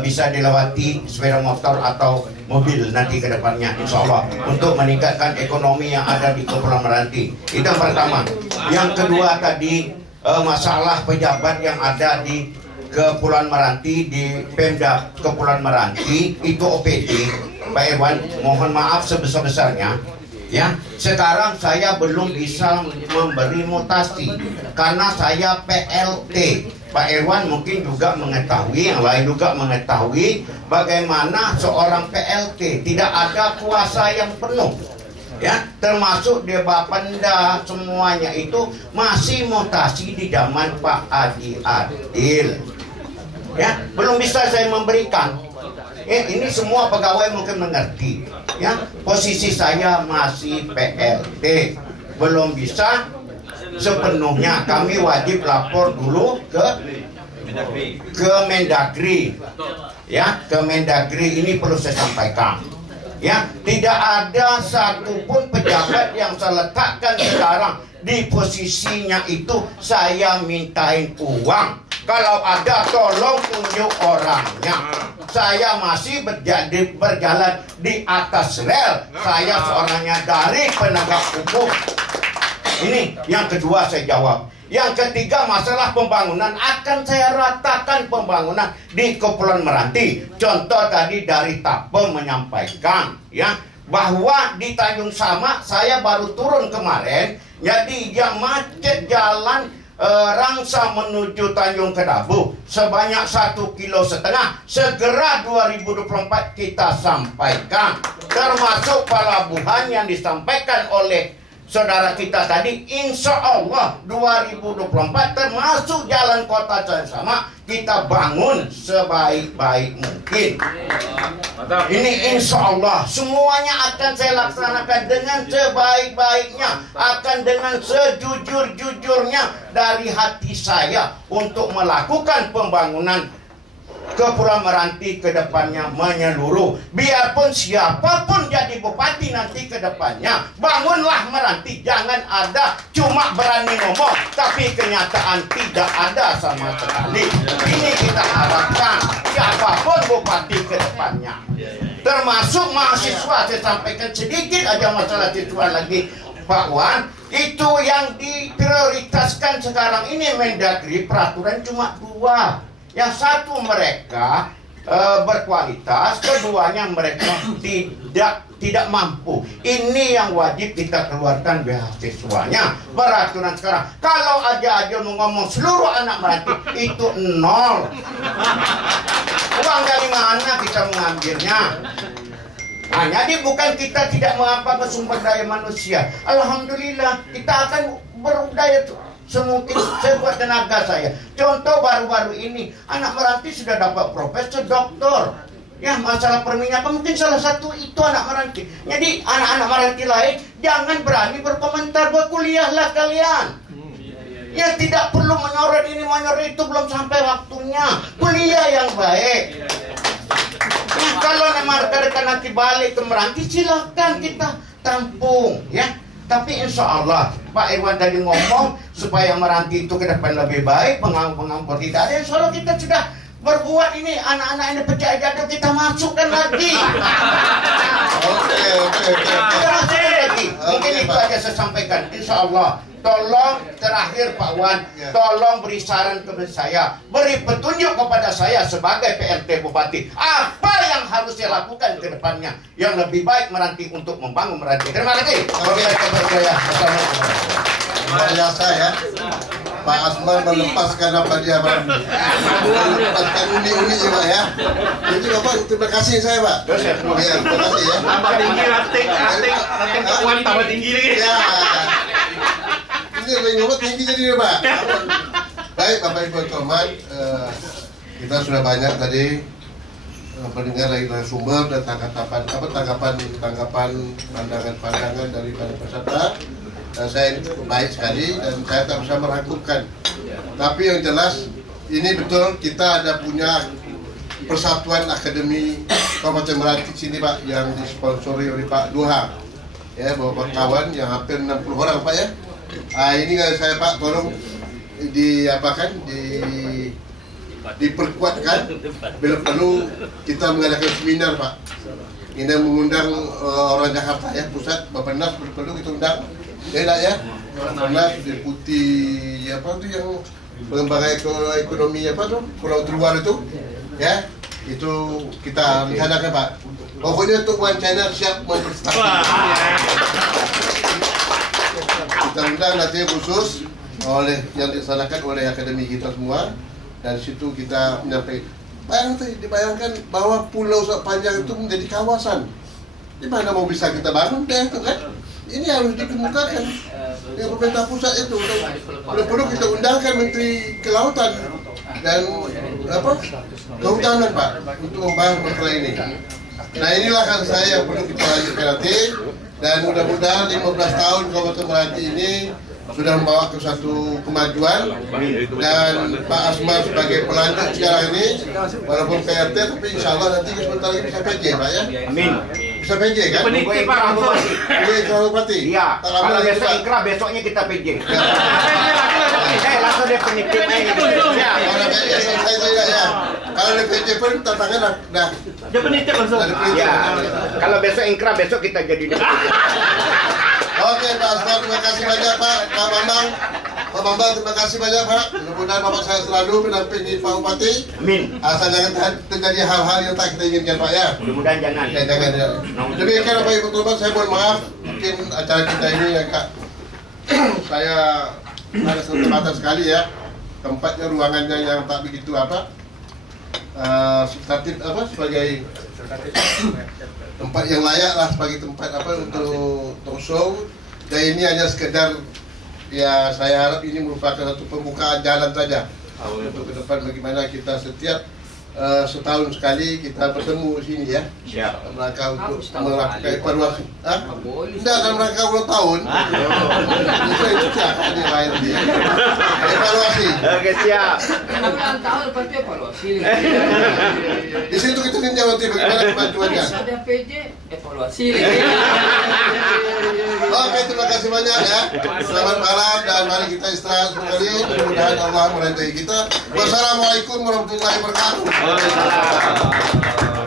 bisa dilewati sepeda motor atau mobil nanti ke depannya insya Allah untuk meningkatkan ekonomi yang ada di Kepulauan Meranti. Itu yang pertama. Yang kedua tadi masalah pejabat yang ada di Kepulauan Meranti, di Pemda Kepulauan Meranti itu OPD. Pak Irwan, mohon maaf sebesar-besarnya. Ya, sekarang saya belum bisa memberi mutasi karena saya PLT. Pak Irwan mungkin juga mengetahui, yang lain juga mengetahui bagaimana seorang PLT tidak ada kuasa yang penuh. Ya, termasuk di Bapenda semuanya itu masih mutasi di zaman Pak Haji Adil. Ya, belum bisa saya memberikan. Ini semua pegawai mungkin mengerti. Ya, posisi saya masih PLT, belum bisa sepenuhnya. Kami wajib lapor dulu ke Mendagri. Ya, ke Mendagri ini perlu saya sampaikan. Ya, tidak ada satupun pejabat yang saya letakkan sekarang di posisinya itu saya mintain uang. Kalau ada tolong tunjuk orangnya. Saya masih berjalan di atas rel. Saya seorangnya dari penegak hukum. Ini yang kedua saya jawab. Yang ketiga, masalah pembangunan akan saya ratakan pembangunan di Kepulauan Meranti. Contoh tadi dari Tapem menyampaikan ya bahwa di Tanjung Sama saya baru turun kemarin. Jadi yang macet jalan Rangsa menuju Tanjung Kedabu sebanyak 1,5 kilo. Segera 2024 kita sampaikan. Termasuk pelabuhan yang disampaikan oleh saudara kita tadi, insya Allah 2024 termasuk jalan kota Tanjung Sama kita bangun sebaik-baik mungkin. Ini insya Allah semuanya akan saya laksanakan dengan sebaik-baiknya, akan dengan sejujur-jujurnya dari hati saya untuk melakukan pembangunan Kepulauan Meranti ke depannya menyeluruh. Biarpun siapapun jadi bupati nanti ke depannya, bangunlah Meranti. Jangan ada cuma berani ngomong tapi kenyataan tidak ada sama sekali. Ini kita harapkan siapapun bupati ke depannya. Termasuk mahasiswa, saya sampaikan sedikit aja masalah siswa lagi Pak Wan. Itu yang diprioritaskan sekarang ini Mendagri, peraturan cuma 2. Yang satu mereka berkualitas, keduanya mereka tidak mampu. Ini yang wajib kita keluarkan beasiswanya. Peraturan sekarang, kalau aja mau ngomong seluruh anak Meranti itu 0. Uang dari mana kita mengambilnya? Nah, jadi bukan kita tidak mengapa sumber daya manusia. Alhamdulillah kita akan berudaya semungkin sekuat tenaga saya. Contoh baru-baru ini anak Meranti sudah dapat profesor, doktor. Ya, masalah perminyakan mungkin salah satu itu anak Meranti. Jadi anak-anak Meranti lain jangan berani berkomentar, berkuliahlah kalian. Ya, tidak perlu menyorot ini menyorot itu, belum sampai waktunya. Kuliah yang baik. Ya, kalau memang rekan-rekan nanti balik ke Meranti silahkan kita tampung ya. Tapi insya Allah Pak Irwan tadi ngomong supaya Meranti itu ke depan lebih baik, penganggur tidak ada. Insya Allah kita sudah berbuat ini, anak-anak ini pecah jatuh kita masukkan lagi. Oke. Mungkin itu aja saya sampaikan. Insya Allah. Tolong terakhir Pak Wan, tolong beri saran kepada saya, beri petunjuk kepada saya sebagai PRT Bupati, apa yang harus saya lakukan ke depannya yang lebih baik Meranti untuk membangun Meranti. Terima kasih. Luar biasa ya, Pak Asman melepaskan apa dia melepaskan unik-unik ya Pak ya. Jadi Bapak terima kasih saya Pak. Ya, terima kasih ya. Tambah tinggi rating Pak Wan tambah tinggi lagi. Ya. Ini lebih ngomong tinggi jadi Pak. Baik Bapak Ibu teman, kita sudah banyak tadi mendengar dari sumber dan tanggapan pandangan daripada peserta. Dan saya baik sekali dan saya tak bisa merangkumkan. Tapi yang jelas ini betul kita ada punya Persatuan Akademi Kabupaten Meranti sini Pak yang disponsori oleh Pak Duha. Ya, bawa kawan yang hampir 60 orang Pak ya. Ini kalau saya Pak tolong diperkuatkan bila perlu kita mengadakan seminar Pak. Ini mengundang orang Jakarta ya, pusat Bappenas perlu kita undang. Ya ya. Bappenas Deputi apa tuh yang pengembangan ekonomi apa tuh Pulau Terluar itu ya. Itu kita rencanakan Pak. Pokoknya untuk One China siap mempersiapkan. Kita undang nanti khusus oleh yang dilaksanakan oleh akademi kita semua. Dan situ kita menyampaikan, dibayangkan bahwa pulau sepanjang itu menjadi kawasan. Di mana mau bisa kita bangun deh itu kan? Ini harus dikemukakan. Yang pemerintah pusat itu perlu kita undangkan Menteri Kelautan dan Kehutanan Pak untuk membahas masalah ini. Nah inilah kan saya yang perlu kita lanjutkan nanti. Dan mudah-mudahan 15 tahun Kabupaten Meranti ini sudah membawa ke satu kemajuan. Dan Pak Asma sebagai pelanjut sekarang ini walaupun PRT tapi insya Allah nanti sebentar lagi bisa PJ Pak ya. Amin. bisa PJ kan? Nunggu ikrah bupati. PJ ikrah bupati. Iya. Tak lama Kalau lagi besok juga. ikrah, besoknya kita PJ. Langsung definitif aja. Kalau PJ selesai tidak ya. Kalau di PJ pun tantangan dah. Definitif langsung. Ya. Kalau besok ikrah, besok kita jadi definitif. Oke Pak Astor, terima kasih banyak Pak. Pak Bambang. Pak Bambang, terima kasih banyak Pak. Mudah-mudahan Bapak saya selalu mendampingi Pak Bupati. Amin. Asal jangan terjadi hal-hal yang tak kita inginkan Pak ya. Mudah-mudahan jangan. Ya, jangan ya. Demikian Bapak Ibu teman, saya mohon maaf. Mungkin acara kita ini agak saya ada kesempatan sekali ya. Tempatnya, ruangannya yang tak begitu substantif sebagai tempat yang layak lah sebagai tempat untuk talk show. Dan ini hanya sekedar ya, saya harap ini merupakan satu pembukaan jalan saja untuk ke depan bagaimana kita setiap setahun sekali kita bertemu di sini ya. Siap. Mereka untuk melakukan evaluasi. Tidak dalam rangka ulang tahun. Itu siap ini lain dia. Evaluasi. Oke, siap. Ulang tahun pasti evaluasi. Di situ kita tinjau nanti bagaimana kemajuannya. Ada PJ evaluasi. Oke, terima kasih banyak ya. Selamat malam dan mari kita istirahat sekali. Mudah-mudahan Allah meridai kita. Wassalamualaikum warahmatullahi wabarakatuh. Waalaikumsalam.